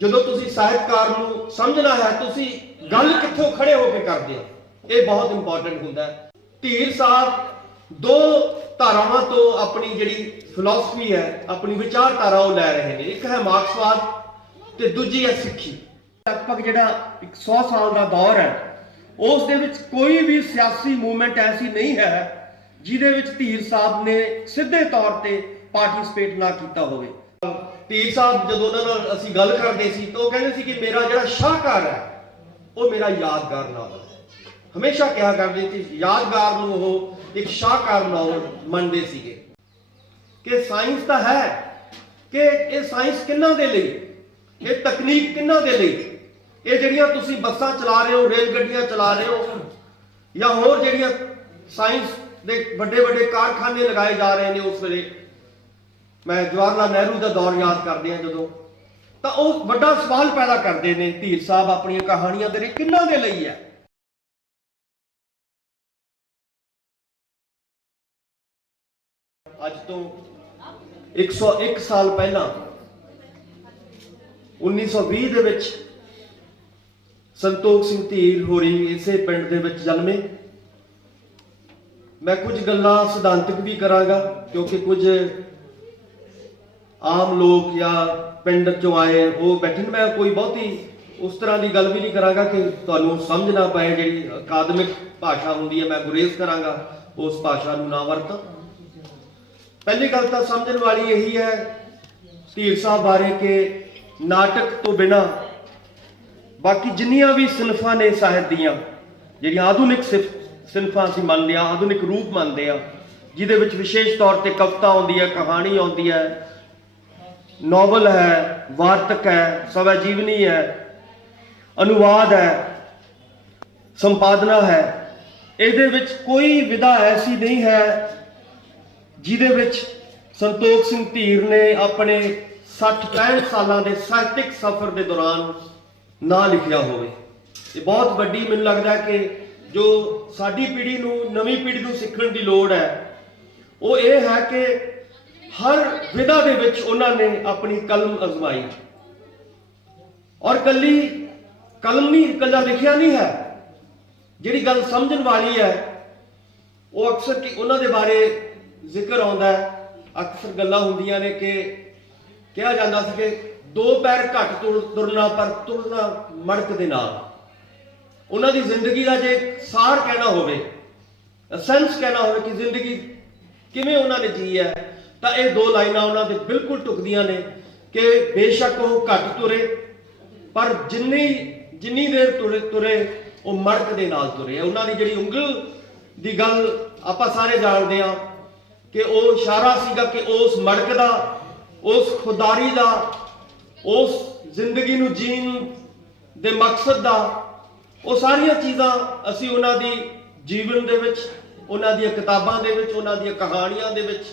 ਜਦੋਂ ਤੁਸੀਂ ਸਾਹਿਤਕਾਰ ਨੂੰ ਸਮਝਣਾ ਹੈ ਤੁਸੀਂ ਗੱਲ ਕਿੱਥੋਂ ਖੜੇ ਹੋ ਕੇ ਕਰਦੇ ਹੋ, ਇਹ ਬਹੁਤ ਇੰਪੋਰਟੈਂਟ ਹੁੰਦਾ ਹੈ। ਧੀਰ ਸਾਹਿਬ ਦੋ ਧਾਰਾਵਾਂ ਤੋਂ ਆਪਣੀ ਜਿਹੜੀ ਫਿਲਾਸਫੀ ਹੈ, ਆਪਣੀ ਵਿਚਾਰਧਾਰਾ ਉਹ ਲੈ ਰਹੇ ਨੇ। ਇੱਕ ਹੈ ਮਾਰਕਸਵਾਦ ਤੇ ਦੂਜੀ ਹੈ ਸਿੱਖੀ। ਲਗਭਗ ਜਿਹੜਾ 100 ਸਾਲ ਦਾ ਦੌਰ ਹੈ ਉਸ ਦੇ ਵਿੱਚ ਕੋਈ ਵੀ ਸਿਆਸੀ ਮੂਵਮੈਂਟ ਐਸੀ ਨਹੀਂ ਹੈ ਜਿਹਦੇ ਵਿੱਚ ਧੀਰ ਸਾਹਿਬ ਨੇ ਸਿੱਧੇ ਤੌਰ ਤੇ ਪਾਰਟਿਸਿਪੇਟ ਨਾ ਕੀਤਾ ਹੋਵੇ। ਧੀਰ ਸਾਹਿਬ ਜਦੋਂ ਉਹਨਾਂ ਨਾਲ ਅਸੀਂ ਗੱਲ ਕਰਦੇ ਸੀ ਤਾਂ ਉਹ ਕਹਿੰਦੇ ਸੀ ਕਿ ਮੇਰਾ ਜਿਹੜਾ ਸ਼ਾਹਕਾਰ ਹੈ ਉਹ ਮੇਰਾ ਯਾਦਗਾਰ ਨਾਵਲ ਹੈ। ਹਮੇਸ਼ਾ ਕਿਹਾ ਕਰਦੇ ਸੀ ਯਾਦਗਾਰ ਨੂੰ ਉਹ ਇੱਕ ਸ਼ਾਹਕਾਰ ਨਾਵਲ ਮੰਨਦੇ ਸੀਗੇ। ਕਿ ਸਾਇੰਸ ਤਾਂ ਹੈ ਕਿ ਇਹ ਸਾਇੰਸ ਕਿਹਨਾਂ ਦੇ ਲਈ, ਇਹ ਤਕਨੀਕ ਕਿਹਨਾਂ ਦੇ ਲਈ, ਇਹ ਜਿਹੜੀਆਂ ਤੁਸੀਂ ਬੱਸਾਂ ਚਲਾ ਰਹੇ ਹੋ, ਰੇਲ ਗੱਡੀਆਂ ਚਲਾ ਰਹੇ ਹੋ, ਜਾਂ ਹੋਰ ਜਿਹੜੀਆਂ ਸਾਇੰਸ ਦੇ ਵੱਡੇ ਵੱਡੇ ਕਾਰਖਾਨੇ ਲਗਾਏ ਜਾ ਰਹੇ ਨੇ। ਉਸ ਵੇਲੇ ਮੈਂ ਜਵਾਹਰ ਲਾਲ ਨਹਿਰੂ ਦਾ ਦੌਰ ਯਾਦ ਕਰਦੇ ਹਾਂ ਜਦੋਂ, ਤਾਂ ਉਹ ਵੱਡਾ ਸਵਾਲ ਪੈਦਾ ਕਰਦੇ ਨੇ ਧੀਰ ਸਾਹਿਬ ਆਪਣੀਆਂ ਕਹਾਣੀਆਂ ਦੇ ਲਈ ਕਿਹਨਾਂ ਦੇ ਲਈ ਹੈ। ਅੱਜ ਤੋਂ 101 ਸਾਲ ਪਹਿਲਾਂ 1920 ਦੇ ਵਿੱਚ ਸੰਤੋਖ ਸਿੰਘ ਧੀਰ ਹੋਰੀ ਇਸੇ ਪਿੰਡ ਦੇ ਵਿੱਚ ਜਨਮੇ। ਮੈਂ ਕੁਝ ਗੱਲਾਂ ਸਿਧਾਂਤਕ ਵੀ ਕਰਾਂਗਾ ਕਿਉਂਕਿ ਕੁਝ ਆਮ ਲੋਕ ਜਾਂ ਪਿੰਡ ਚੋਂ ਆਏ ਉਹ ਬੈਠੇ। ਮੈਂ ਕੋਈ ਬਹੁਤੀ ਉਸ ਤਰ੍ਹਾਂ ਦੀ ਗੱਲ ਵੀ ਨਹੀਂ ਕਰਾਂਗਾ ਕਿ ਤੁਹਾਨੂੰ ਸਮਝ ਨਾ ਪਏ। ਜਿਹੜੀ ਅਕਾਦਮਿਕ ਭਾਸ਼ਾ ਹੁੰਦੀ ਹੈ ਮੈਂ ਗੁਰੇਜ਼ ਕਰਾਂਗਾ ਉਸ ਭਾਸ਼ਾ ਨੂੰ ਨਾ ਵਰਤਾਂ। ਪਹਿਲੀ ਗੱਲ ਤਾਂ ਸਮਝਣ ਵਾਲੀ ਇਹੀ ਹੈ ਧੀਰ ਸਾਹਿਬ ਬਾਰੇ ਕਿ ਨਾਟਕ ਤੋਂ ਬਿਨਾਂ ਬਾਕੀ ਜਿੰਨੀਆਂ ਵੀ ਸਿਨਫਾਂ ਨੇ ਸਾਹਿਤ ਦੀਆਂ, ਜਿਹੜੀਆਂ ਆਧੁਨਿਕ ਸਿਨਫਾਂ ਅਸੀਂ ਮੰਨਦੇ ਹਾਂ, ਆਧੁਨਿਕ ਰੂਪ ਮੰਨਦੇ ਹਾਂ, ਜਿਹਦੇ ਵਿੱਚ ਵਿਸ਼ੇਸ਼ ਤੌਰ ਤੇ ਕਵਿਤਾ ਆਉਂਦੀ ਹੈ, ਕਹਾਣੀ ਆਉਂਦੀ ਹੈ, ਨੋਵਲ ਹੈ, ਵਾਰਤਕ ਹੈ, ਸਵੈ ਜੀਵਨੀ ਹੈ, ਅਨੁਵਾਦ ਹੈ, ਸੰਪਾਦਨਾ ਹੈ, ਇਹਦੇ ਵਿੱਚ ਕੋਈ ਵਿਧਾ ਐਸੀ ਨਹੀਂ ਹੈ ਜਿਹਦੇ ਵਿੱਚ ਸੰਤੋਖ ਸਿੰਘ ਧੀਰ ਨੇ ਆਪਣੇ 60-65 ਸਾਲਾਂ ਦੇ ਸਾਹਿਤਕ ਸਫ਼ਰ ਦੇ ਦੌਰਾਨ ਨਾ ਲਿਖਿਆ ਹੋਵੇ। ਇਹ ਬਹੁਤ ਵੱਡੀ ਮੈਨੂੰ ਲੱਗਦਾ ਕਿ ਜੋ ਸਾਡੀ ਪੀੜ੍ਹੀ ਨੂੰ, ਨਵੀਂ ਪੀੜ੍ਹੀ ਨੂੰ ਸਿੱਖਣ ਦੀ ਲੋੜ ਹੈ ਉਹ ਇਹ ਹੈ ਕਿ ਹਰ ਵਿਧਾ ਦੇ ਵਿੱਚ ਉਹਨਾਂ ਨੇ ਆਪਣੀ ਕਲਮ ਅਜ਼ਮਾਈ। ਔਰ ਕੱਲੀ ਕਲਮ ਨਹੀਂ, ਇਕੱਲਾ ਲਿਖਿਆ ਨਹੀਂ ਹੈ। ਜਿਹੜੀ ਗੱਲ ਸਮਝਣ ਵਾਲੀ ਹੈ ਉਹ ਅਕਸਰ ਕਿ ਉਹਨਾਂ ਦੇ ਬਾਰੇ ਜ਼ਿਕਰ ਆਉਂਦਾ ਹੈ, ਅਕਸਰ ਗੱਲਾਂ ਹੁੰਦੀਆਂ ਨੇ ਕਿ ਕਿਹਾ ਜਾਂਦਾ ਸੀ ਕਿ ਦੋ ਪੈਰ ਘੱਟ ਤੁਰਨਾ ਪਰ ਤੁਰਨਾ ਮੜਕ ਦੇ ਨਾਲ। ਉਹਨਾਂ ਦੀ ਜ਼ਿੰਦਗੀ ਦਾ ਜੇ ਸਾਰ ਕਹਿਣਾ ਹੋਵੇ, ਸੈਂਸ ਕਹਿਣਾ ਹੋਵੇ ਕਿ ਜ਼ਿੰਦਗੀ ਕਿਵੇਂ ਉਹਨਾਂ ਨੇ ਜੀ ਹੈ, ਤਾਂ ਇਹ ਦੋ ਲਾਈਨਾਂ ਉਹਨਾਂ ਦੇ ਬਿਲਕੁਲ ਢੁਕਦੀਆਂ ਨੇ ਕਿ ਬੇਸ਼ੱਕ ਉਹ ਘੱਟ ਤੁਰੇ ਪਰ ਜਿੰਨੀ ਦੇਰ ਤੁਰੇ ਉਹ ਮੜਕ ਦੇ ਨਾਲ ਤੁਰੇ। ਉਹਨਾਂ ਦੀ ਜਿਹੜੀ ਉਂਗਲ ਦੀ ਗੱਲ ਆਪਾਂ ਸਾਰੇ ਜਾਣਦੇ ਹਾਂ ਕਿ ਉਹ ਇਸ਼ਾਰਾ ਸੀਗਾ ਕਿ ਉਸ ਮੜਕ ਦਾ, ਉਸ ਖੁਦਾਰੀ ਦਾ, ਉਸ ਜ਼ਿੰਦਗੀ ਨੂੰ ਜੀਣ ਦੇ ਮਕਸਦ ਦਾ, ਉਹ ਸਾਰੀਆਂ ਚੀਜ਼ਾਂ ਅਸੀਂ ਉਹਨਾਂ ਦੀ ਜੀਵਨ ਦੇ ਵਿੱਚ, ਉਹਨਾਂ ਦੀਆਂ ਕਿਤਾਬਾਂ ਦੇ ਵਿੱਚ, ਉਹਨਾਂ ਦੀਆਂ ਕਹਾਣੀਆਂ ਦੇ ਵਿੱਚ,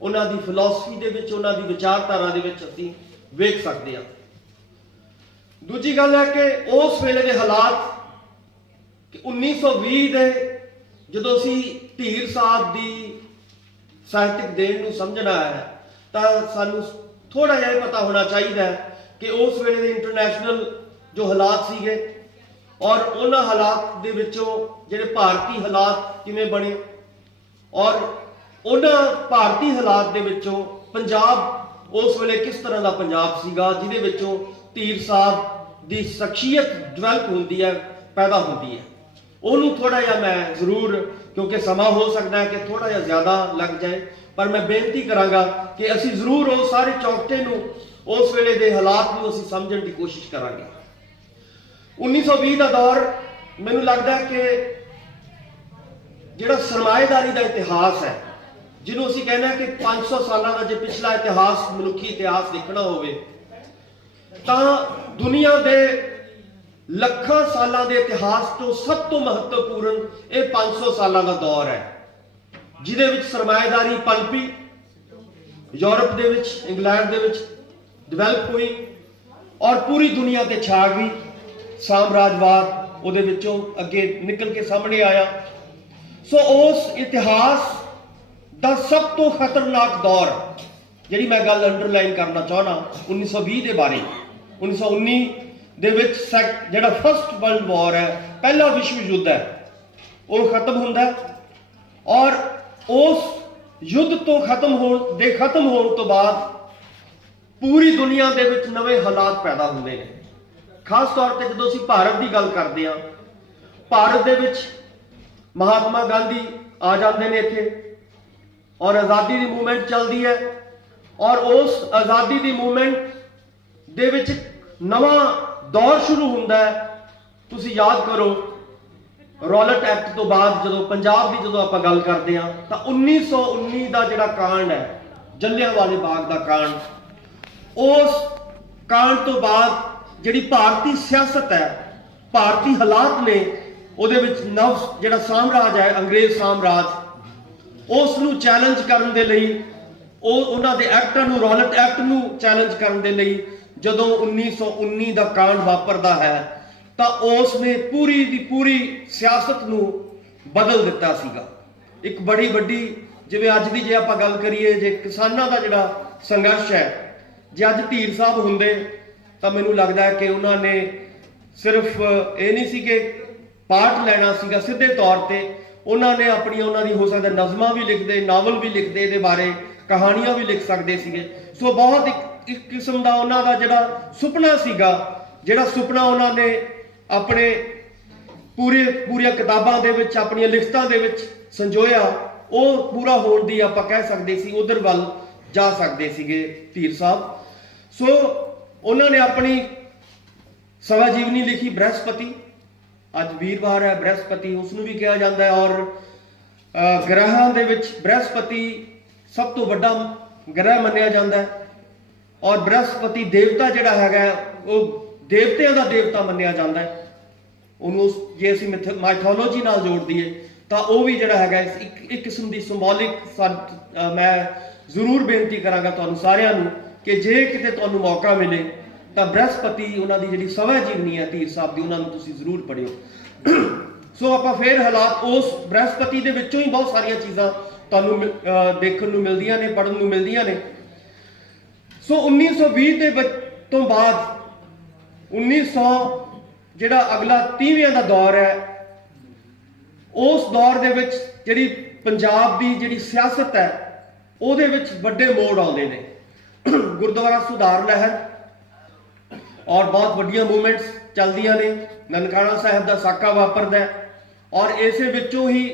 ਉਹਨਾਂ ਦੀ ਫਿਲਾਸਫੀ ਦੇ ਵਿੱਚ, ਉਹਨਾਂ ਦੀ ਵਿਚਾਰਧਾਰਾ ਦੇ ਵਿੱਚ ਅਸੀਂ ਵੇਖ ਸਕਦੇ ਹਾਂ। ਦੂਜੀ ਗੱਲ ਹੈ ਕਿ ਉਸ ਵੇਲੇ ਦੇ ਹਾਲਾਤ ਕਿ 1920 ਦੇ ਜਦੋਂ ਅਸੀਂ ਧੀਰ ਸਾਹਿਬ ਦੀ ਸਾਹਿਤਕ ਦੇਣ ਨੂੰ ਸਮਝਣਾ ਹੈ ਤਾਂ ਸਾਨੂੰ ਥੋੜਾ ਜਿਹਾ ਇਹ ਪਤਾ ਹੋਣਾ ਚਾਹੀਦਾ ਹੈ ਕਿ ਉਸ ਵੇਲੇ ਦੇ ਇੰਟਰਨੈਸ਼ਨਲ ਜੋ ਹਾਲਾਤ ਸੀਗੇ ਔਰ ਉਹਨਾਂ ਹਾਲਾਤ ਦੇ ਵਿੱਚੋਂ ਜਿਹੜੇ ਭਾਰਤੀ ਹਾਲਾਤ ਕਿਵੇਂ ਬਣੇ ਔਰ ਉਹਨਾਂ ਭਾਰਤੀ ਹਾਲਾਤ ਦੇ ਵਿੱਚੋਂ ਪੰਜਾਬ ਉਸ ਵੇਲੇ ਕਿਸ ਤਰ੍ਹਾਂ ਦਾ ਪੰਜਾਬ ਸੀਗਾ ਜਿਹਦੇ ਵਿੱਚੋਂ ਧੀਰ ਸਾਹਿਬ ਦੀ ਸ਼ਖਸੀਅਤ ਡਿਵੈਲਪ ਹੁੰਦੀ ਹੈ, ਪੈਦਾ ਹੁੰਦੀ ਹੈ। ਉਹਨੂੰ ਥੋੜਾ ਜਿਹਾ ਮੈਂ ਜ਼ਰੂਰ, ਕਿਉਂਕਿ ਸਮਾਂ ਹੋ ਸਕਦਾ ਹੈ ਕਿ ਥੋੜਾ ਜਿਹਾ ਜ਼ਿਆਦਾ ਲੱਗ ਜਾਏ, ਪਰ ਮੈਂ ਬੇਨਤੀ ਕਰਾਂਗਾ ਕਿ ਅਸੀਂ ਜ਼ਰੂਰ ਉਹ ਸਾਰੇ ਚੌਕਟੇ ਨੂੰ, ਉਸ ਵੇਲੇ ਦੇ ਹਾਲਾਤ ਨੂੰ ਅਸੀਂ ਸਮਝਣ ਦੀ ਕੋਸ਼ਿਸ਼ ਕਰਾਂਗੇ। 1920 ਦਾ ਦੌਰ ਮੈਨੂੰ ਲੱਗਦਾ ਹੈ ਕਿ ਜਿਹੜਾ ਸਰਮਾਏਦਾਰੀ ਦਾ ਇਤਿਹਾਸ ਹੈ, ਜਿਹਨੂੰ ਅਸੀਂ ਕਹਿੰਦੇ ਹਾਂ ਕਿ 500 ਸਾਲਾਂ ਦਾ ਜੇ ਪਿਛਲਾ ਇਤਿਹਾਸ, ਮਨੁੱਖੀ ਇਤਿਹਾਸ ਦੇਖਣਾ ਹੋਵੇ ਤਾਂ ਦੁਨੀਆ ਦੇ ਲੱਖਾਂ ਸਾਲਾਂ ਦੇ ਇਤਿਹਾਸ ਤੋਂ ਸਭ ਤੋਂ ਮਹੱਤਵਪੂਰਨ ਇਹ 500 ਸਾਲਾਂ ਦਾ ਦੌਰ ਹੈ, ਜਿਹਦੇ ਵਿੱਚ ਸਰਮਾਏਦਾਰੀ ਪਨਪੀ, ਯੂਰਪ ਦੇ ਵਿੱਚ, ਇੰਗਲੈਂਡ ਦੇ ਵਿੱਚ ਡਿਵੈਲਪ ਹੋਈ ਔਰ ਪੂਰੀ ਦੁਨੀਆ ਤੇ ਛਾ ਗਈ। ਸਾਮਰਾਜਵਾਦ ਉਹਦੇ ਵਿੱਚੋਂ ਅੱਗੇ ਨਿਕਲ ਕੇ ਸਾਹਮਣੇ ਆਇਆ। ਸੋ ਉਸ ਇਤਿਹਾਸ ਦਾ ਸਭ ਤੋਂ ਖਤਰਨਾਕ ਦੌਰ, ਜਿਹੜੀ ਮੈਂ ਗੱਲ ਅੰਡਰਲਾਈਨ ਕਰਨਾ ਚਾਹਣਾ 1920 ਦੇ ਬਾਰੇ, 1919 ਦੇ ਵਿੱਚ ਜਿਹੜਾ ਫਸਟ ਵਰਲਡ ਵਾਰ ਹੈ, ਪਹਿਲਾ ਵਿਸ਼ਵ ਯੁੱਧ ਹੈ, ਉਹ ਖਤਮ ਹੁੰਦਾ ਹੈ। ਔਰ ਉਸ युद्ध तो खत्म होने तो बाद पूरी दुनिया दे विच नवे हालात पैदा होंदे ने। खास तौर पर जो असीं भारत की गल करते हैं, भारत दे विच महात्मा गांधी आ जाते हैं इत्थे और आज़ादी की मूवमेंट चलती है। और उस आज़ादी की मूवमेंट दे विच नवा दौर शुरू होंदा है। तुसीं याद करो रॉलेट एक्ट तो बाद जो पंजाब की जो आप गल करते हैं तो 1919 का जोड़ा कांड है, जलियांवाले बाग का कांड, उस कांड तो बाद जी भारतीय सियासत है, भारतीय हालात ने उहदे विच नव जिहड़ा साम्राज है, अंग्रेज साम्राज, उसनूं चैलेंज करन दे लई उन्हां दे एक्टां नूं, रॉलेट एक्ट नूं चैलेंज करन दे लई जदों 1919 का कांड वापरदा है तो उसने पूरी दी पूरी सियासत नूं बदल दिता सीगा। एक बड़ी वड्डी जिवें अज दी जे आपां गल करिए, जे किसानां दा जिहड़ा संघर्ष है, जे अज धीर साहब हुंदे तां मैनूं लगदा है कि उन्होंने सिर्फ ये नहीं सी कि पार्ट लैना सीगा, सीधे तौर ते उन्होंने अपनी उन्हां दी हो सकदा नज़मां भी लिखदे, नावल भी लिखदे, इहदे बारे कहानियां भी लिख सकदे सीगे। सो बहुत एक किस्म दा उन्हां दा जिहड़ा सुपना सीगा, जिहड़ा सुपना उन्होंने अपने पूरी किताबां दे विच, अपनी लिखतां दे विच संजोया, वो पूरा होण दी आपां कह सकदे सी, उधर वल जा सकदे सीगे धीर साहब। सो उन्होंने अपनी सवा जीवनी लिखी बृहस्पति, अज वीरवार है, बृहस्पति उसनूं भी कहा जाता है। और ग्रहां दे विच बृहस्पति सब तो वड्डा ग्रह मन्निया जाता है। और बृहस्पति देवता जिहड़ा हैगा वो देवतियां दा देवता मन्निया जाता है। उन्होंने जे असीं माइथोलॉजी नाल जोड़ दईए तो वह भी जिहड़ा हैगा एक किस्म की संबॉलिक। मैं जरूर बेनती करांगा तुहानूं सारिआं नूं कि जे किते तुहानूं मौका मिले तो बृहस्पति उन्हां दी जिहड़ी सवा जीवनी है धीर साहब दी, उन्हां नूं तुसीं जरूर पढ़िओ। सो आपां फिर हालात उस बृहस्पति दे विचों ही बहुत सारियां चीज़ां तुहानूं देखण नूं मिलदियां ने, पढ़न नूं मिलदियां ने। सो 1920 दे तो बाद 1900 जिहड़ा अगला 30वें का दौर है, उस दौर दे विच जिहड़ी पंजाब की जिहड़ी सियासत है उहदे विच वड्डे मोड़ आउंदे ने। गुरुद्वारा सुधार लहर और बहुत वड्डियां मूवमेंट्स चलदियां ने, ननकाना साहिब का साका वापरदा है और इसे विचों ही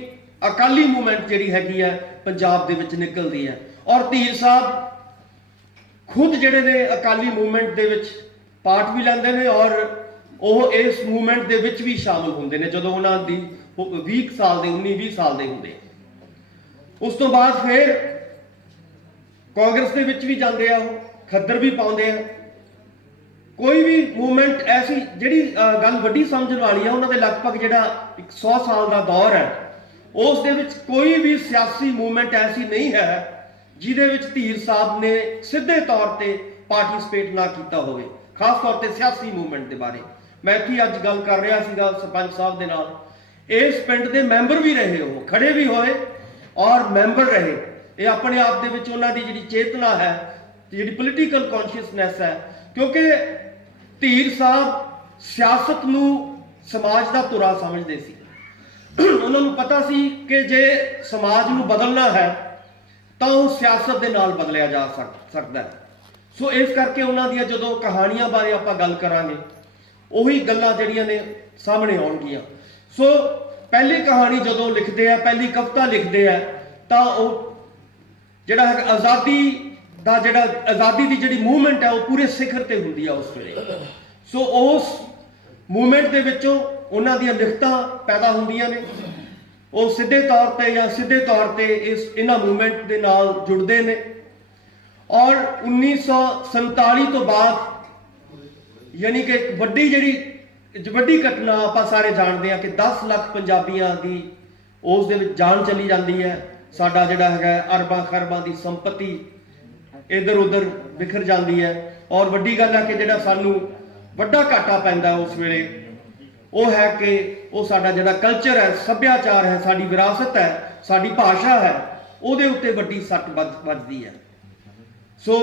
अकाली मूवमेंट जिहड़ी हैगी है पंजाब दे विच निकलदी है। और धीर साहब खुद जिहड़े ने Akali movement they which part भी लैंदे ने और वो इस मूवमेंट दे विच भी शामिल होंदे ने जदों उन्हां दी 20 साल दे 19-20 साल दे हुंदे। उस तो बाद फिर कांग्रेस दे विच भी जांदे आ, खद्दर भी पाउंदे आ। कोई भी मूवमेंट ऐसी जिहड़ी गल वड्डी समझण वाली है, उन्हां दे लगभग जिहड़ा 100 साल का दौर है, उस दे विच कोई भी सियासी मूवमेंट ऐसी नहीं है जिहदे विच धीर साहब ने सीधे तौर पर पार्टिसिपेट ना किया होवे। खास तौर पर सियासी मूवमेंट के बारे मैं इत्थे अज गल कर रहा सीगा सरपंच साहब दे नाल। इस पिंड दे मैंबर भी रहे, हो खड़े भी होए और मैंबर रहे। ये अपने आप दे विच उन्हां दी जिहड़ी चेतना है, जिहड़ी पोलीटिकल कॉन्शियसनैस है, क्योंकि धीर साहब सियासत नूं समाज का तुरा समझते सी। उन्होंने पता सी कि जे समाज नूं बदलना है तो सियासत के नाल बदलिया जा सकता है। सो इस करके उन्हां दियां जदों कहानियां बारे आपां गल करांगे, उही गल्लां जिहड़ियां ने सामने आउणगियां। सो पहली कहानी जदों लिखते हैं, पहली कविता लिखते हैं तो जिहड़ा है आज़ादी दा जिहड़ा आज़ादी की जिहड़ी मूवमेंट है वो पूरे सिखर ते हुंदी है उस वेले। सो उस मूवमेंट दे विचों उन्हां दियां लिखतां पैदा हुंदियां ने, वो सीधे तौर पर या सीधे तौर पर इस इन्हां मूवमेंट दे नाल जुड़दे ने। और 1947 तो बाद यानी कि एक वड्डी जिहड़ी वड्डी घटना आपां सारे जानते हैं कि 10 लाख पंजाबियां दी उस दे विच जान चली जाती है। साडा जिहड़ा है अरबां खरबां दी संपत्ति इधर उधर बिखर जाती है। और वड्डी गल है कि जिहड़ा सानू वड्डा घाटा पैंदा उस वेले वो है कि वो साडा जिहड़ा कल्चर है, सभ्याचार है, साडी विरासत है, साडी भाषा है, उहदे उत्ते वड्डी सट वजदी है। सो